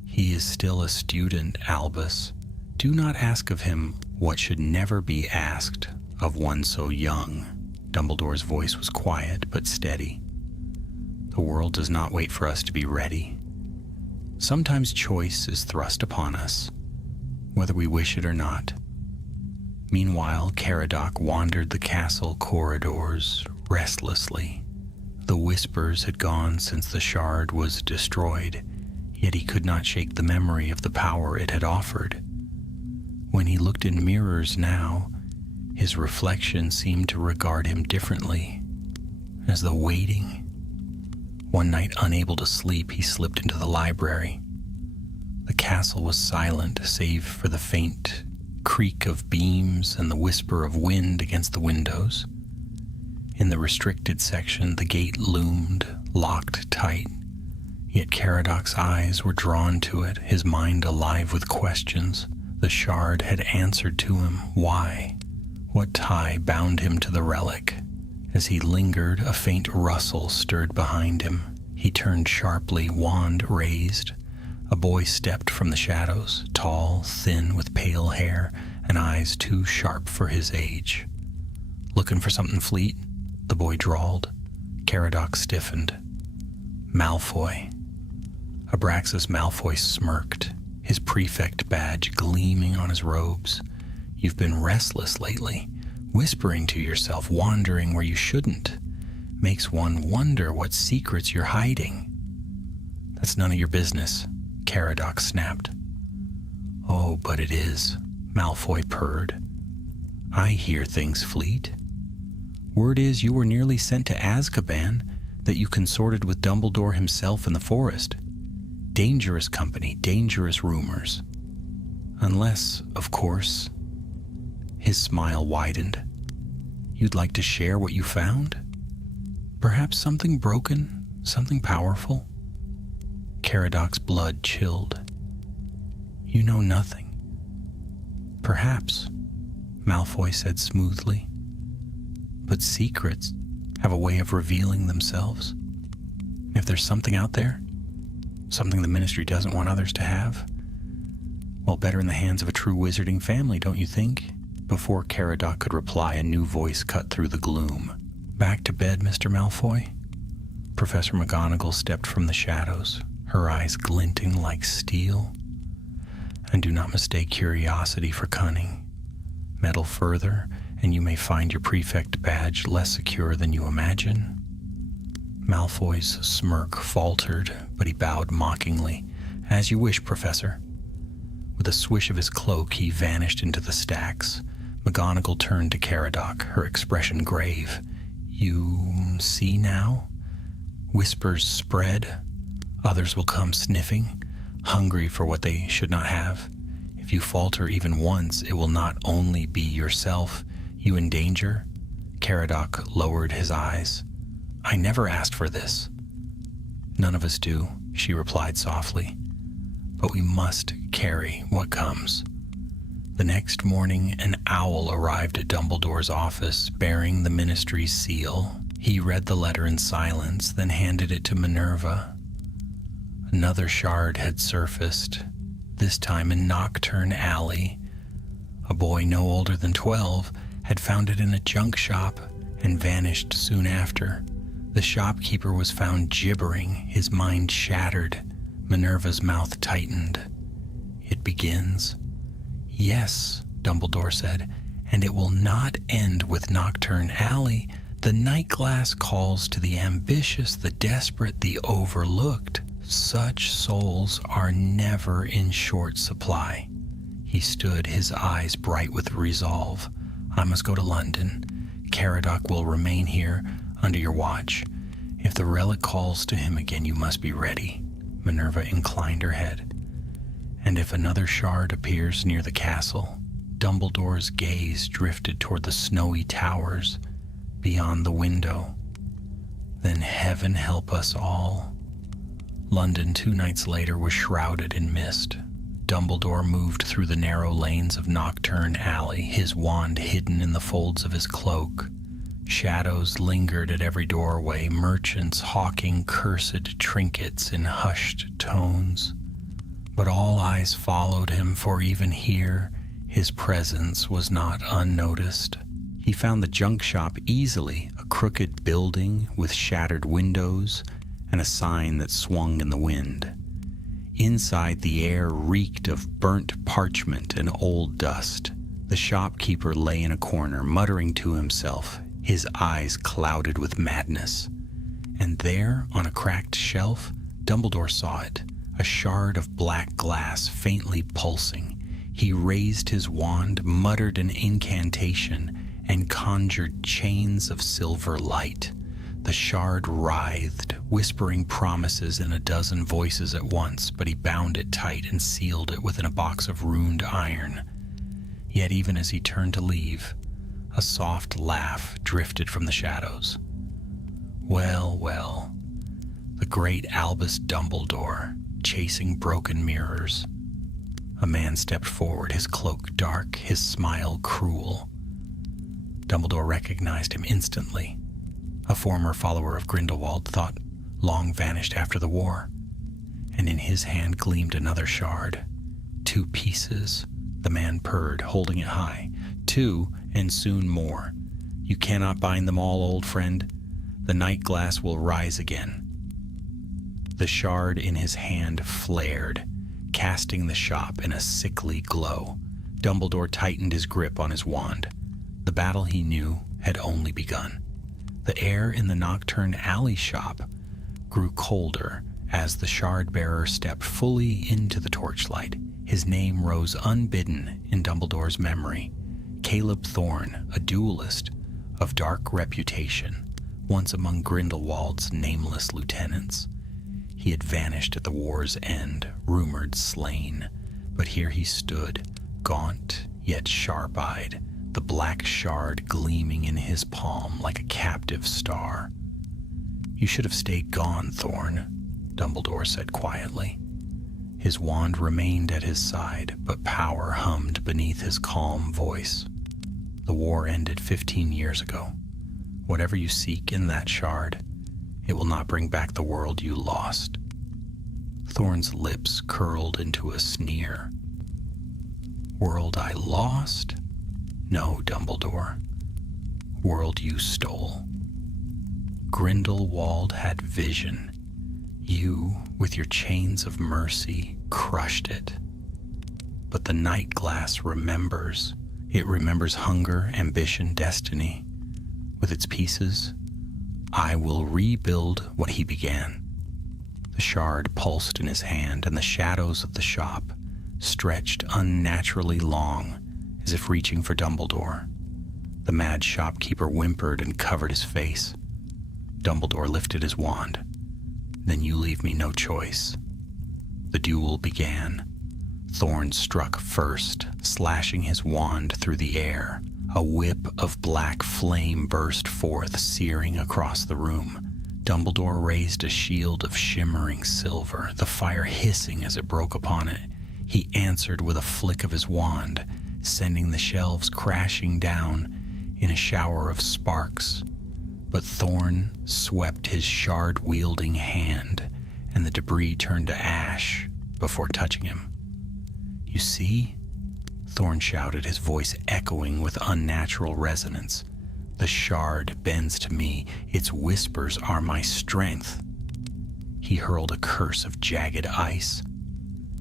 "He is still a student, Albus. Do not ask of him what should never be asked of one so young." Dumbledore's voice was quiet but steady. "The world does not wait for us to be ready. Sometimes choice is thrust upon us, whether we wish it or not." Meanwhile, Caradoc wandered the castle corridors restlessly. The whispers had gone since the shard was destroyed, yet he could not shake the memory of the power it had offered. When he looked in mirrors now, his reflection seemed to regard him differently, as though waiting. One night, unable to sleep, he slipped into the library. The castle was silent, save for the faint creak of beams and the whisper of wind against the windows. In the restricted section, the gate loomed, locked tight, yet Caradoc's eyes were drawn to it, his mind alive with questions. The shard had answered to him. Why? What tie bound him to the relic? As he lingered, a faint rustle stirred behind him. He turned sharply, wand raised. A boy stepped from the shadows, tall, thin, with pale hair and eyes too sharp for his age. "Looking for something fleet?" the boy drawled. Caradoc stiffened. Malfoy. Abraxas Malfoy smirked, his prefect badge gleaming on his robes. You've been restless lately, whispering to yourself, wandering where you shouldn't. Makes one wonder what secrets you're hiding. That's none of your business, Caradoc snapped. Oh, but it is, Malfoy purred. I hear things fleet. Word is you were nearly sent to Azkaban, that you consorted with Dumbledore himself in the forest. Dangerous company, dangerous rumors. Unless, of course, his smile widened. You'd like to share what you found? Perhaps something broken, something powerful? Caradoc's blood chilled. You know nothing. Perhaps, Malfoy said smoothly. But secrets have a way of revealing themselves. If there's something out there, something the Ministry doesn't want others to have, well, better in the hands of a true wizarding family, don't you think? Before Caradoc could reply, a new voice cut through the gloom. Back to bed, Mr. Malfoy? Professor McGonagall stepped from the shadows, her eyes glinting like steel. And do not mistake curiosity for cunning. Meddle further, and you may find your prefect badge less secure than you imagine. Malfoy's smirk faltered, but he bowed mockingly. As you wish, Professor. With a swish of his cloak, he vanished into the stacks. McGonagall turned to Caradoc, her expression grave. You see now? Whispers spread. Others will come sniffing, hungry for what they should not have. If you falter even once, it will not only be yourself you endanger. Caradoc lowered his eyes. I never asked for this. None of us do, she replied softly. But we must carry what comes. The next morning, an owl arrived at Dumbledore's office, bearing the Ministry's seal. He read the letter in silence, then handed it to Minerva. Another shard had surfaced, this time in Nocturne Alley. A boy no older than 12 had found it in a junk shop and vanished soon after. The shopkeeper was found gibbering, his mind shattered. Minerva's mouth tightened. It begins. Yes, Dumbledore said, and it will not end with Nocturne Alley. The night glass calls to the ambitious, the desperate, the overlooked. Such souls are never in short supply. He stood, his eyes bright with resolve. I must go to London. Caradoc will remain here under your watch. If the relic calls to him again, you must be ready. Minerva inclined her head. And if another shard appears near the castle, Dumbledore's gaze drifted toward the snowy towers beyond the window. Then heaven help us all. London 2 nights later was shrouded in mist. Dumbledore moved through the narrow lanes of Nocturne Alley, his wand hidden in the folds of his cloak. Shadows lingered at every doorway, merchants hawking cursed trinkets in hushed tones. But all eyes followed him, for even here, his presence was not unnoticed. He found the junk shop easily, a crooked building with shattered windows and a sign that swung in the wind. Inside, the air reeked of burnt parchment and old dust. The shopkeeper lay in a corner, muttering to himself, his eyes clouded with madness. And there, on a cracked shelf, Dumbledore saw it, a shard of black glass faintly pulsing. He raised his wand, muttered an incantation, and conjured chains of silver light. The shard writhed, whispering promises in a dozen voices at once, but he bound it tight and sealed it within a box of runed iron. Yet even as he turned to leave, a soft laugh drifted from the shadows. Well, well, the great Albus Dumbledore, chasing broken mirrors. A man stepped forward, his cloak dark, his smile cruel. Dumbledore recognized him instantly. A former follower of Grindelwald, thought long vanished after the war. And in his hand gleamed another shard. 2 pieces, the man purred, holding it high. 2, and soon more. You cannot bind them all, old friend. The night glass will rise again. The shard in his hand flared, casting the shop in a sickly glow. Dumbledore tightened his grip on his wand. The battle he knew had only begun. The air in the Nocturne Alley shop grew colder as the shard-bearer stepped fully into the torchlight. His name rose unbidden in Dumbledore's memory. Caleb Thorne, a duelist of dark reputation, once among Grindelwald's nameless lieutenants. He had vanished at the war's end, rumored slain, but here he stood, gaunt yet sharp-eyed, the black shard gleaming in his palm like a captive star. "You should have stayed gone, Thorne," Dumbledore said quietly. His wand remained at his side, but power hummed beneath his calm voice. "The war ended 15 years ago. Whatever you seek in that shard, it will not bring back the world you lost." Thorne's lips curled into a sneer. "World I lost? No, Dumbledore. World you stole. Grindelwald had vision. You, with your chains of mercy, crushed it. But the night glass remembers. It remembers hunger, ambition, destiny. With its pieces, I will rebuild what he began." The shard pulsed in his hand, and the shadows of the shop stretched unnaturally long, as if reaching for Dumbledore. The mad shopkeeper whimpered and covered his face. Dumbledore lifted his wand. "Then you leave me no choice." The duel began. Thorne struck first, slashing his wand through the air. A whip of black flame burst forth, searing across the room. Dumbledore raised a shield of shimmering silver, the fire hissing as it broke upon it. He answered with a flick of his wand, sending the shelves crashing down in a shower of sparks. But Thorne swept his shard-wielding hand, and the debris turned to ash before touching him. "You see?" Thorne shouted, his voice echoing with unnatural resonance. "The shard bends to me. Its whispers are my strength." He hurled a curse of jagged ice.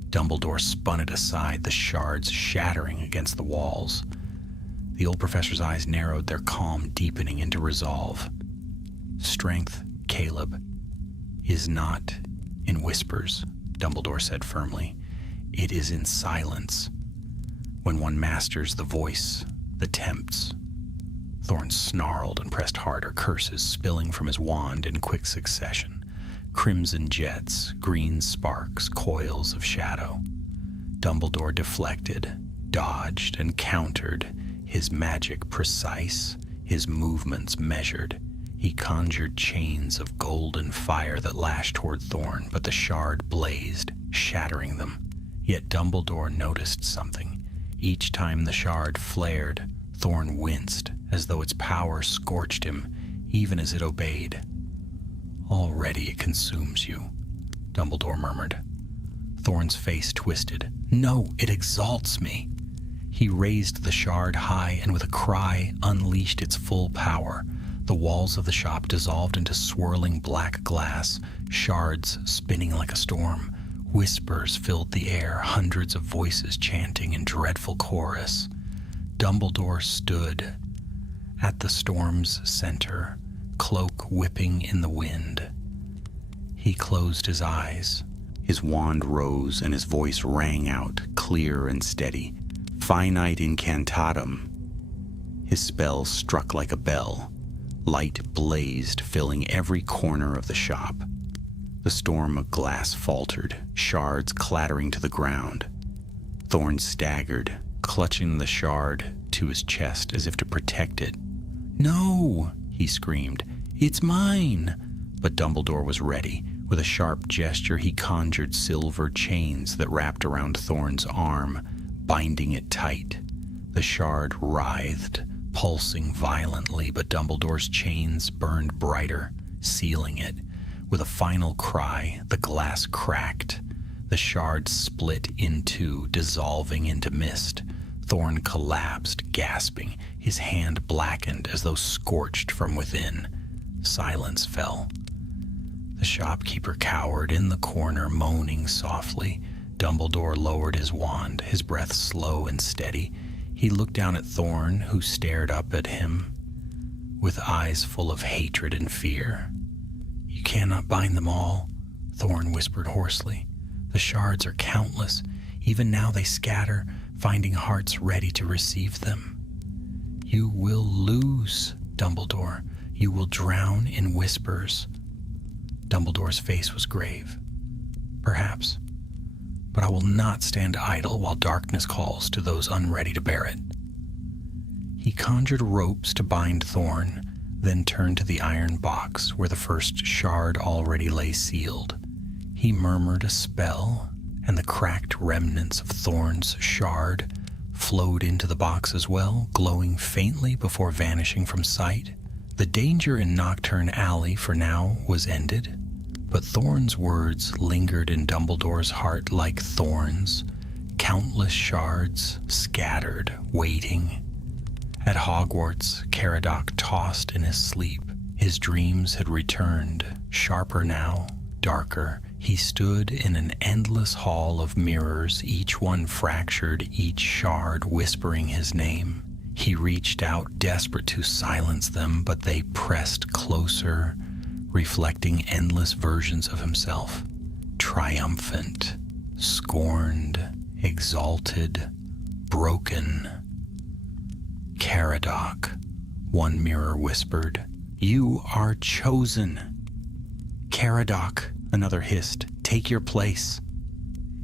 Dumbledore spun it aside, the shards shattering against the walls. The old professor's eyes narrowed, their calm deepening into resolve. "Strength, Caleb, is not in whispers," Dumbledore said firmly. "It is in silence. When one masters the voice that tempts." Thorne snarled and pressed harder, curses spilling from his wand in quick succession. Crimson jets, green sparks, coils of shadow. Dumbledore deflected, dodged, and countered, his magic precise, his movements measured. He conjured chains of golden fire that lashed toward Thorne, but the shard blazed, shattering them. Yet Dumbledore noticed something. Each time the shard flared, Thorne winced, as though its power scorched him, even as it obeyed. "Already it consumes you," Dumbledore murmured. Thorne's face twisted. "No, it exalts me." He raised the shard high and with a cry unleashed its full power. The walls of the shop dissolved into swirling black glass, shards spinning like a storm. Whispers filled the air, hundreds of voices chanting in dreadful chorus. Dumbledore stood at the storm's center, cloak whipping in the wind. He closed his eyes. His wand rose and his voice rang out, clear and steady. "Finite incantatum." His spell struck like a bell. Light blazed, filling every corner of the shop. The storm of glass faltered, shards clattering to the ground. Thorne staggered, clutching the shard to his chest as if to protect it. "No!" he screamed. "It's mine!" But Dumbledore was ready. With a sharp gesture, he conjured silver chains that wrapped around Thorne's arm, binding it tight. The shard writhed, pulsing violently, but Dumbledore's chains burned brighter, sealing it. With a final cry, the glass cracked. The shard split in two, dissolving into mist. Thorne collapsed, gasping, his hand blackened as though scorched from within. Silence fell. The shopkeeper cowered in the corner, moaning softly. Dumbledore lowered his wand, his breath slow and steady. He looked down at Thorn, who stared up at him with eyes full of hatred and fear. "You cannot bind them all," Thorn whispered hoarsely. "The shards are countless. Even now they scatter, finding hearts ready to receive them." "You will lose, Dumbledore. You will drown in whispers." Dumbledore's face was grave. "Perhaps, but I will not stand idle while darkness calls to those unready to bear it." He conjured ropes to bind Thorn, then turned to the iron box where the first shard already lay sealed. He murmured a spell, and the cracked remnants of Thorn's shard flowed into the box as well, glowing faintly before vanishing from sight. The danger in Nocturne Alley for now was ended, but Thorn's words lingered in Dumbledore's heart like thorns, countless shards scattered, waiting. At Hogwarts, Caradoc tossed in his sleep. His dreams had returned, sharper now, darker. He stood in an endless hall of mirrors, each one fractured, each shard whispering his name. He reached out, desperate to silence them, but they pressed closer, reflecting endless versions of himself. Triumphant, scorned, exalted, broken. "Caradoc," one mirror whispered, "you are chosen." "Caradoc," another hissed, "take your place."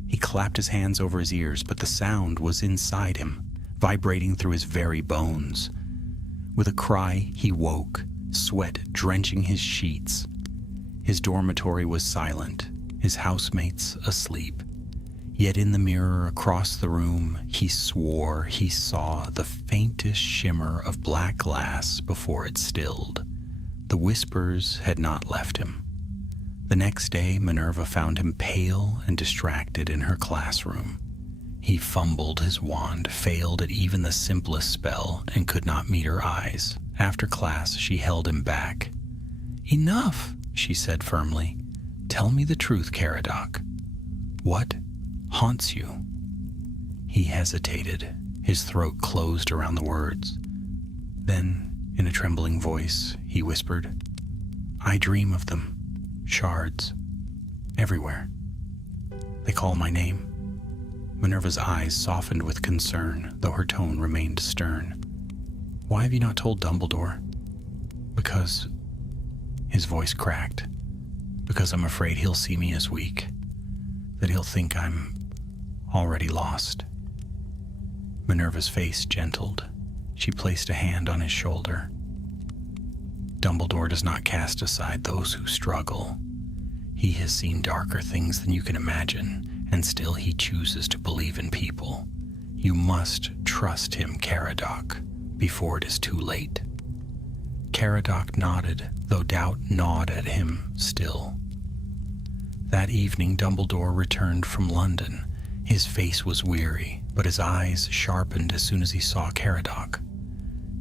He clapped his hands over his ears, but the sound was inside him, vibrating through his very bones. With a cry, he woke, sweat drenching his sheets. His dormitory was silent, his housemates asleep. Yet in the mirror across the room, he swore he saw the faintest shimmer of black glass before it stilled. The whispers had not left him. The next day, Minerva found him pale and distracted in her classroom. He fumbled his wand, failed at even the simplest spell, and could not meet her eyes. After class, she held him back. "Enough," she said firmly. "Tell me the truth, Caradoc. What haunts you?" He hesitated, his throat closed around the words. Then, in a trembling voice, he whispered, "I dream of them, shards, everywhere. They call my name." Minerva's eyes softened with concern, though her tone remained stern. "Why have you not told Dumbledore?" "Because," his voice cracked, "because I'm afraid he'll see me as weak, that he'll think I'm already lost." Minerva's face gentled. She placed a hand on his shoulder. "Dumbledore does not cast aside those who struggle. He has seen darker things than you can imagine, and still he chooses to believe in people. You must trust him, Caradoc, before it is too late." Caradoc nodded, though doubt gnawed at him still. That evening, Dumbledore returned from London. His face was weary, but his eyes sharpened as soon as he saw Caradoc.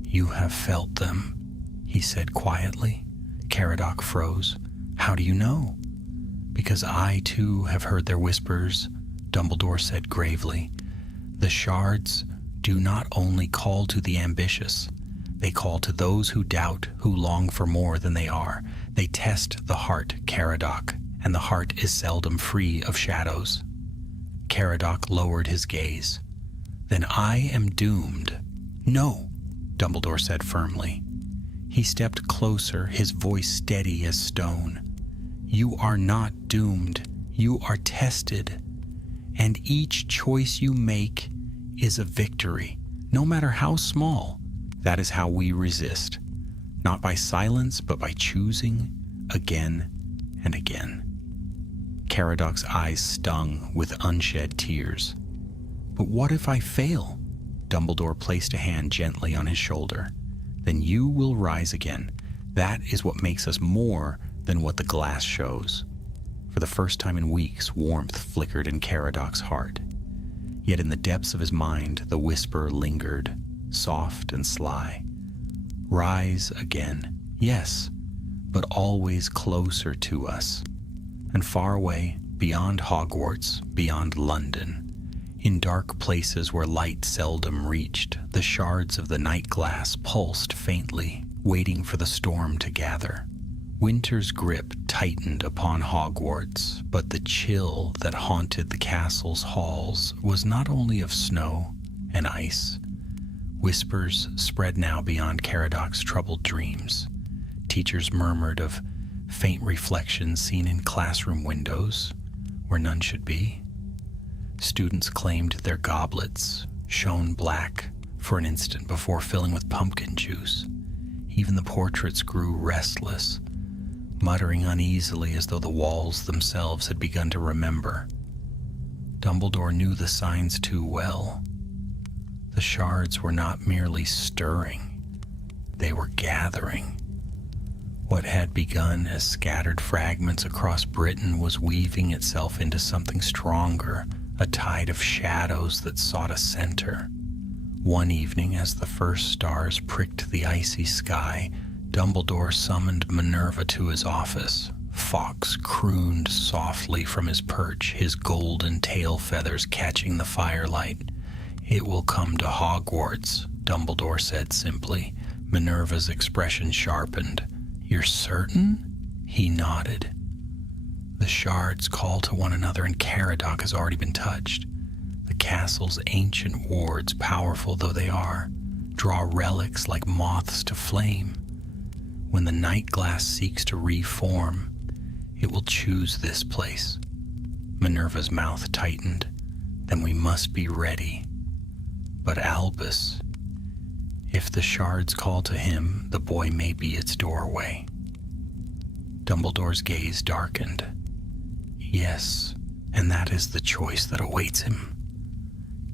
"You have felt them," he said quietly. Caradoc froze. "How do you know?" "Because I, too, have heard their whispers," Dumbledore said gravely. "The shards do not only call to the ambitious, they call to those who doubt, who long for more than they are. They test the heart, Caradoc, and the heart is seldom free of shadows." Caradoc lowered his gaze. "Then I am doomed." "No," Dumbledore said firmly. He stepped closer, his voice steady as stone. "You are not doomed. You are tested. And each choice you make is a victory, no matter how small. That is how we resist. Not by silence, but by choosing again and again." Caradoc's eyes stung with unshed tears. "But what if I fail?" Dumbledore placed a hand gently on his shoulder. "Then you will rise again. That is what makes us more than what the glass shows." For the first time in weeks, warmth flickered in Caradoc's heart. Yet in the depths of his mind, the whisper lingered, soft and sly. "Rise again. Yes, but always closer to us. And far away, beyond Hogwarts, beyond London, in dark places where light seldom reached, the shards of the night glass pulsed faintly, waiting for the storm to gather. Winter's grip tightened upon Hogwarts, but the chill that haunted the castle's halls was not only of snow and ice. Whispers spread now beyond Caradoc's troubled dreams. Teachers murmured of faint reflections seen in classroom windows where none should be. Students claimed their goblets shone black for an instant before filling with pumpkin juice. Even the portraits grew restless, muttering uneasily as though the walls themselves had begun to remember. Dumbledore knew the signs too well. The shards were not merely stirring, they were gathering. What had begun as scattered fragments across Britain was weaving itself into something stronger, a tide of shadows that sought a center. One evening, as the first stars pricked the icy sky, Dumbledore summoned Minerva to his office. Fawkes crooned softly from his perch, his golden tail feathers catching the firelight. "It will come to Hogwarts," Dumbledore said simply. Minerva's expression sharpened. "You're certain?" He nodded. The shards call to one another, and Caradoc has already been touched. The castle's ancient wards, powerful though they are, draw relics like moths to flame. When the night glass seeks to reform, it will choose this place. Minerva's mouth tightened. "Then we must be ready." But Albus, if the shards call to him, the boy may be its doorway. Dumbledore's gaze darkened. Yes, and that is the choice that awaits him.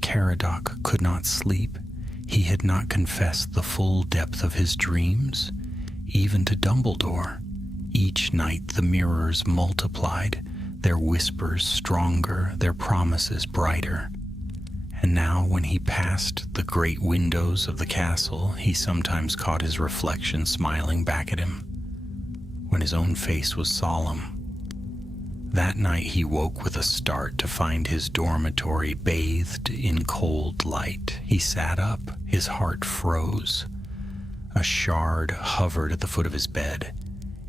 Caradoc could not sleep. He had not confessed the full depth of his dreams, even to Dumbledore. Each night the mirrors multiplied, their whispers stronger, their promises brighter. And now when he passed the great windows of the castle, he sometimes caught his reflection smiling back at him, when his own face was solemn. That night he woke with a start to find his dormitory bathed in cold light. He sat up, his heart froze. A shard hovered at the foot of his bed.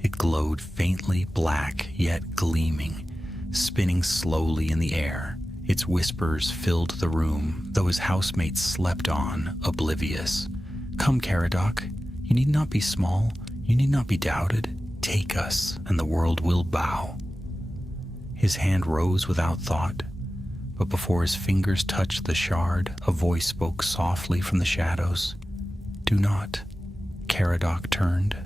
It glowed faintly black, yet gleaming, spinning slowly in the air. Its whispers filled the room, though his housemates slept on, oblivious. "Come, Caradoc, you need not be small, you need not be doubted. Take us, and the world will bow." His hand rose without thought, but before his fingers touched the shard, a voice spoke softly from the shadows. "Do not." Caradoc turned.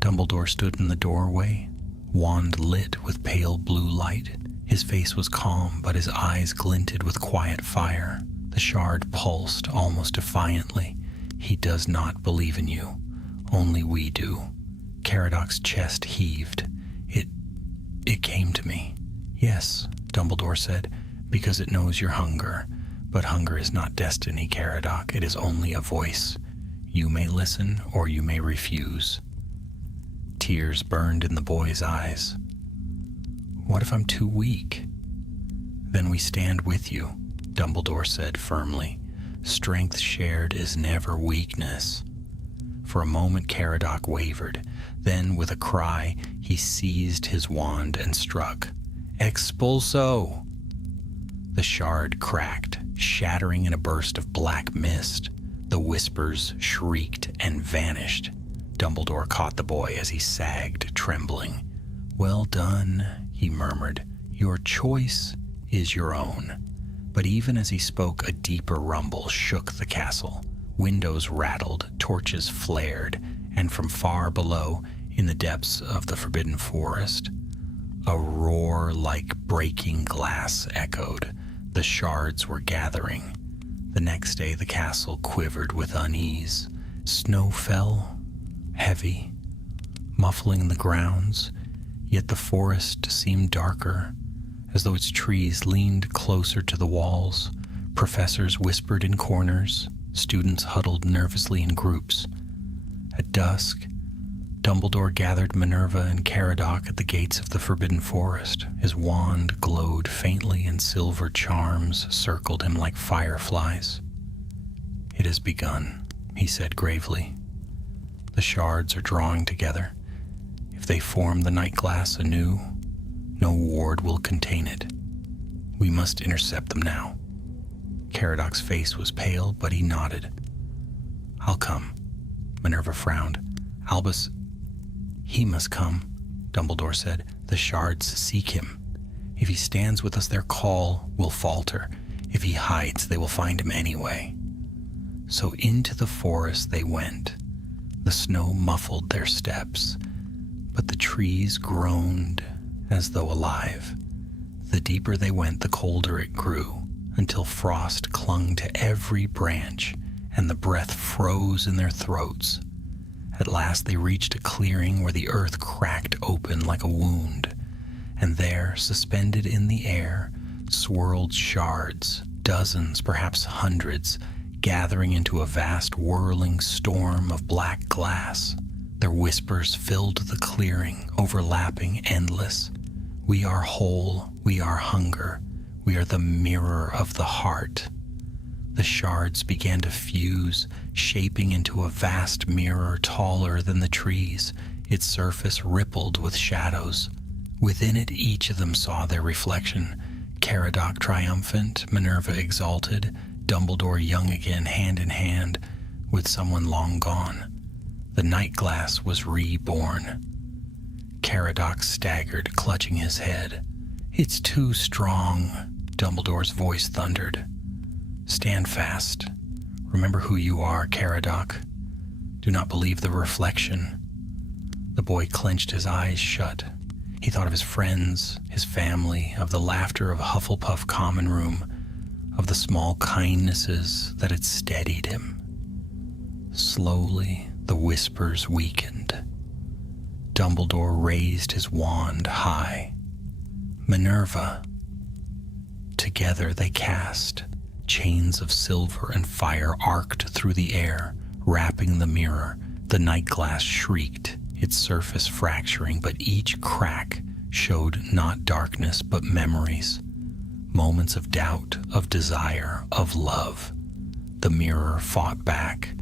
Dumbledore stood in the doorway, wand lit with pale blue light. His face was calm, but his eyes glinted with quiet fire. The shard pulsed almost defiantly. "He does not believe in you. Only we do." Caradoc's chest heaved. It came to me. "Yes," Dumbledore said, "because it knows your hunger. But hunger is not destiny, Caradoc. It is only a voice. You may listen or you may refuse." Tears burned in the boy's eyes. "What if I'm too weak?" "Then we stand with you," Dumbledore said firmly. "Strength shared is never weakness." For a moment Caradoc wavered. Then, with a cry, he seized his wand and struck. "Expulso!" The shard cracked, shattering in a burst of black mist. The whispers shrieked and vanished. Dumbledore caught the boy as he sagged, trembling. "Well done," he murmured. "Your choice is your own." But even as he spoke, a deeper rumble shook the castle. Windows rattled, torches flared, and from far below, in the depths of the Forbidden Forest, a roar like breaking glass echoed. The shards were gathering. The next day the castle quivered with unease. Snow fell, heavy, muffling the grounds, yet the forest seemed darker, as though its trees leaned closer to the walls. Professors whispered in corners, students huddled nervously in groups. At dusk, Dumbledore gathered Minerva and Caradoc at the gates of the Forbidden Forest. His wand glowed faintly and silver charms circled him like fireflies. "It has begun," he said gravely. "The shards are drawing together. If they form the night glass anew, no ward will contain it. We must intercept them now." Caradoc's face was pale, but he nodded. "I'll come." Minerva frowned. "Albus, he must come," Dumbledore said. "The shards seek him. If he stands with us, their call will falter. If he hides, they will find him anyway." So into the forest they went. The snow muffled their steps, but the trees groaned as though alive. The deeper they went, the colder it grew, until frost clung to every branch and the breath froze in their throats. At last they reached a clearing where the earth cracked open like a wound, and there, suspended in the air, swirled shards, dozens, perhaps hundreds, gathering into a vast whirling storm of black glass. Their whispers filled the clearing, overlapping, endless. "We are whole, we are hunger, we are the mirror of the heart." The shards began to fuse, shaping into a vast mirror taller than the trees. Its surface rippled with shadows. Within it, each of them saw their reflection. Caradoc triumphant, Minerva exalted, Dumbledore young again, hand in hand with someone long gone. The night glass was reborn. Caradoc staggered, clutching his head. "It's too strong," Dumbledore's voice thundered. "Stand fast. Remember who you are, Caradoc. Do not believe the reflection." The boy clenched his eyes shut. He thought of his friends, his family, of the laughter of Hufflepuff common room, of the small kindnesses that had steadied him. Slowly, the whispers weakened. Dumbledore raised his wand high. "Minerva." Together they cast. Chains of silver and fire arced through the air, wrapping the mirror. The night glass shrieked, its surface fracturing, but each crack showed not darkness but memories. Moments of doubt, of desire, of love. The mirror fought back.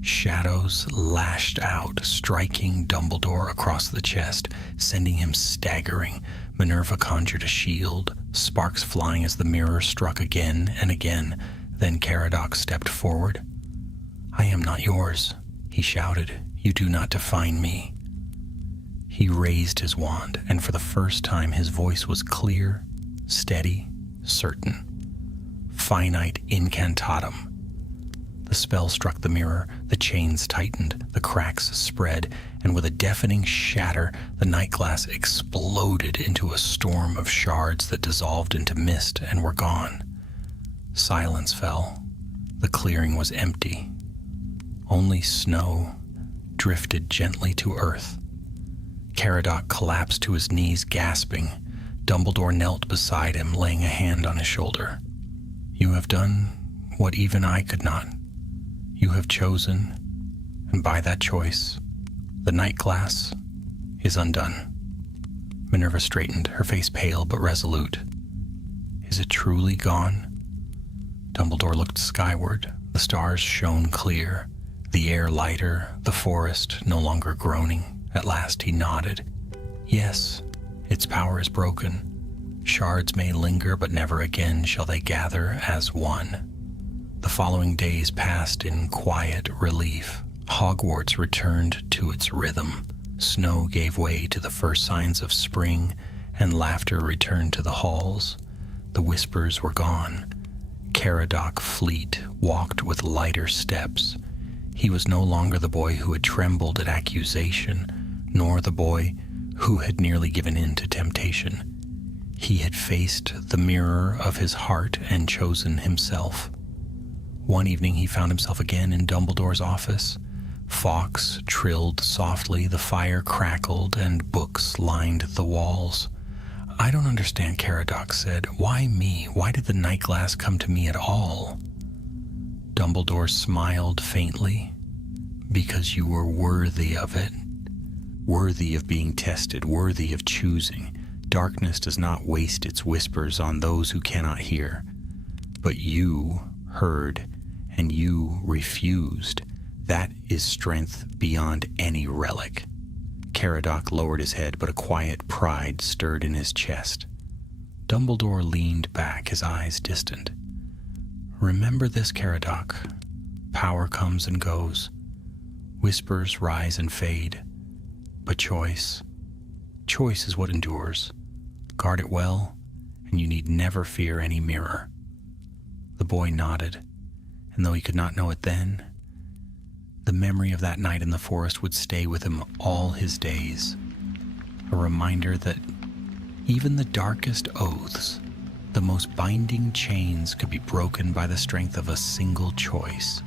Shadows lashed out, striking Dumbledore across the chest, sending him staggering. Minerva conjured a shield, sparks flying as the mirror struck again and again. Then Caradoc stepped forward. "I am not yours," he shouted. "You do not define me." He raised his wand, and for the first time his voice was clear, steady, certain. "Finite incantatem." The spell struck the mirror, the chains tightened, the cracks spread, and with a deafening shatter, the night glass exploded into a storm of shards that dissolved into mist and were gone. Silence fell. The clearing was empty. Only snow drifted gently to earth. Caradoc collapsed to his knees, gasping. Dumbledore knelt beside him, laying a hand on his shoulder. "You have done what even I could not. You have chosen, and by that choice, the night glass is undone." Minerva straightened, her face pale but resolute. "Is it truly gone?" Dumbledore looked skyward. The stars shone clear, the air lighter, the forest no longer groaning. At last he nodded. "Yes, its power is broken. Shards may linger, but never again shall they gather as one." The following days passed in quiet relief. Hogwarts returned to its rhythm. Snow gave way to the first signs of spring, and laughter returned to the halls. The whispers were gone. Caradoc Fleet walked with lighter steps. He was no longer the boy who had trembled at accusation, nor the boy who had nearly given in to temptation. He had faced the mirror of his heart and chosen himself. One evening he found himself again in Dumbledore's office. Fawkes trilled softly, the fire crackled, and books lined the walls. "I don't understand," Caradoc said. "Why me? Why did the night glass come to me at all?" Dumbledore smiled faintly. "Because you were worthy of it." worthy of being tested, worthy of choosing. Darkness does not waste its whispers on those who cannot hear. But you heard, and you refused. That is strength beyond any relic. Caradoc lowered his head, but a quiet pride stirred in his chest. Dumbledore leaned back, his eyes distant. Remember this, Caradoc. Power comes and goes. Whispers rise and fade. But choice is what endures. Guard it well, and you need never fear any mirror. The boy nodded, and though he could not know it then, the memory of that night in the forest would stay with him all his days. A reminder that even the darkest oaths, the most binding chains, could be broken by the strength of a single choice.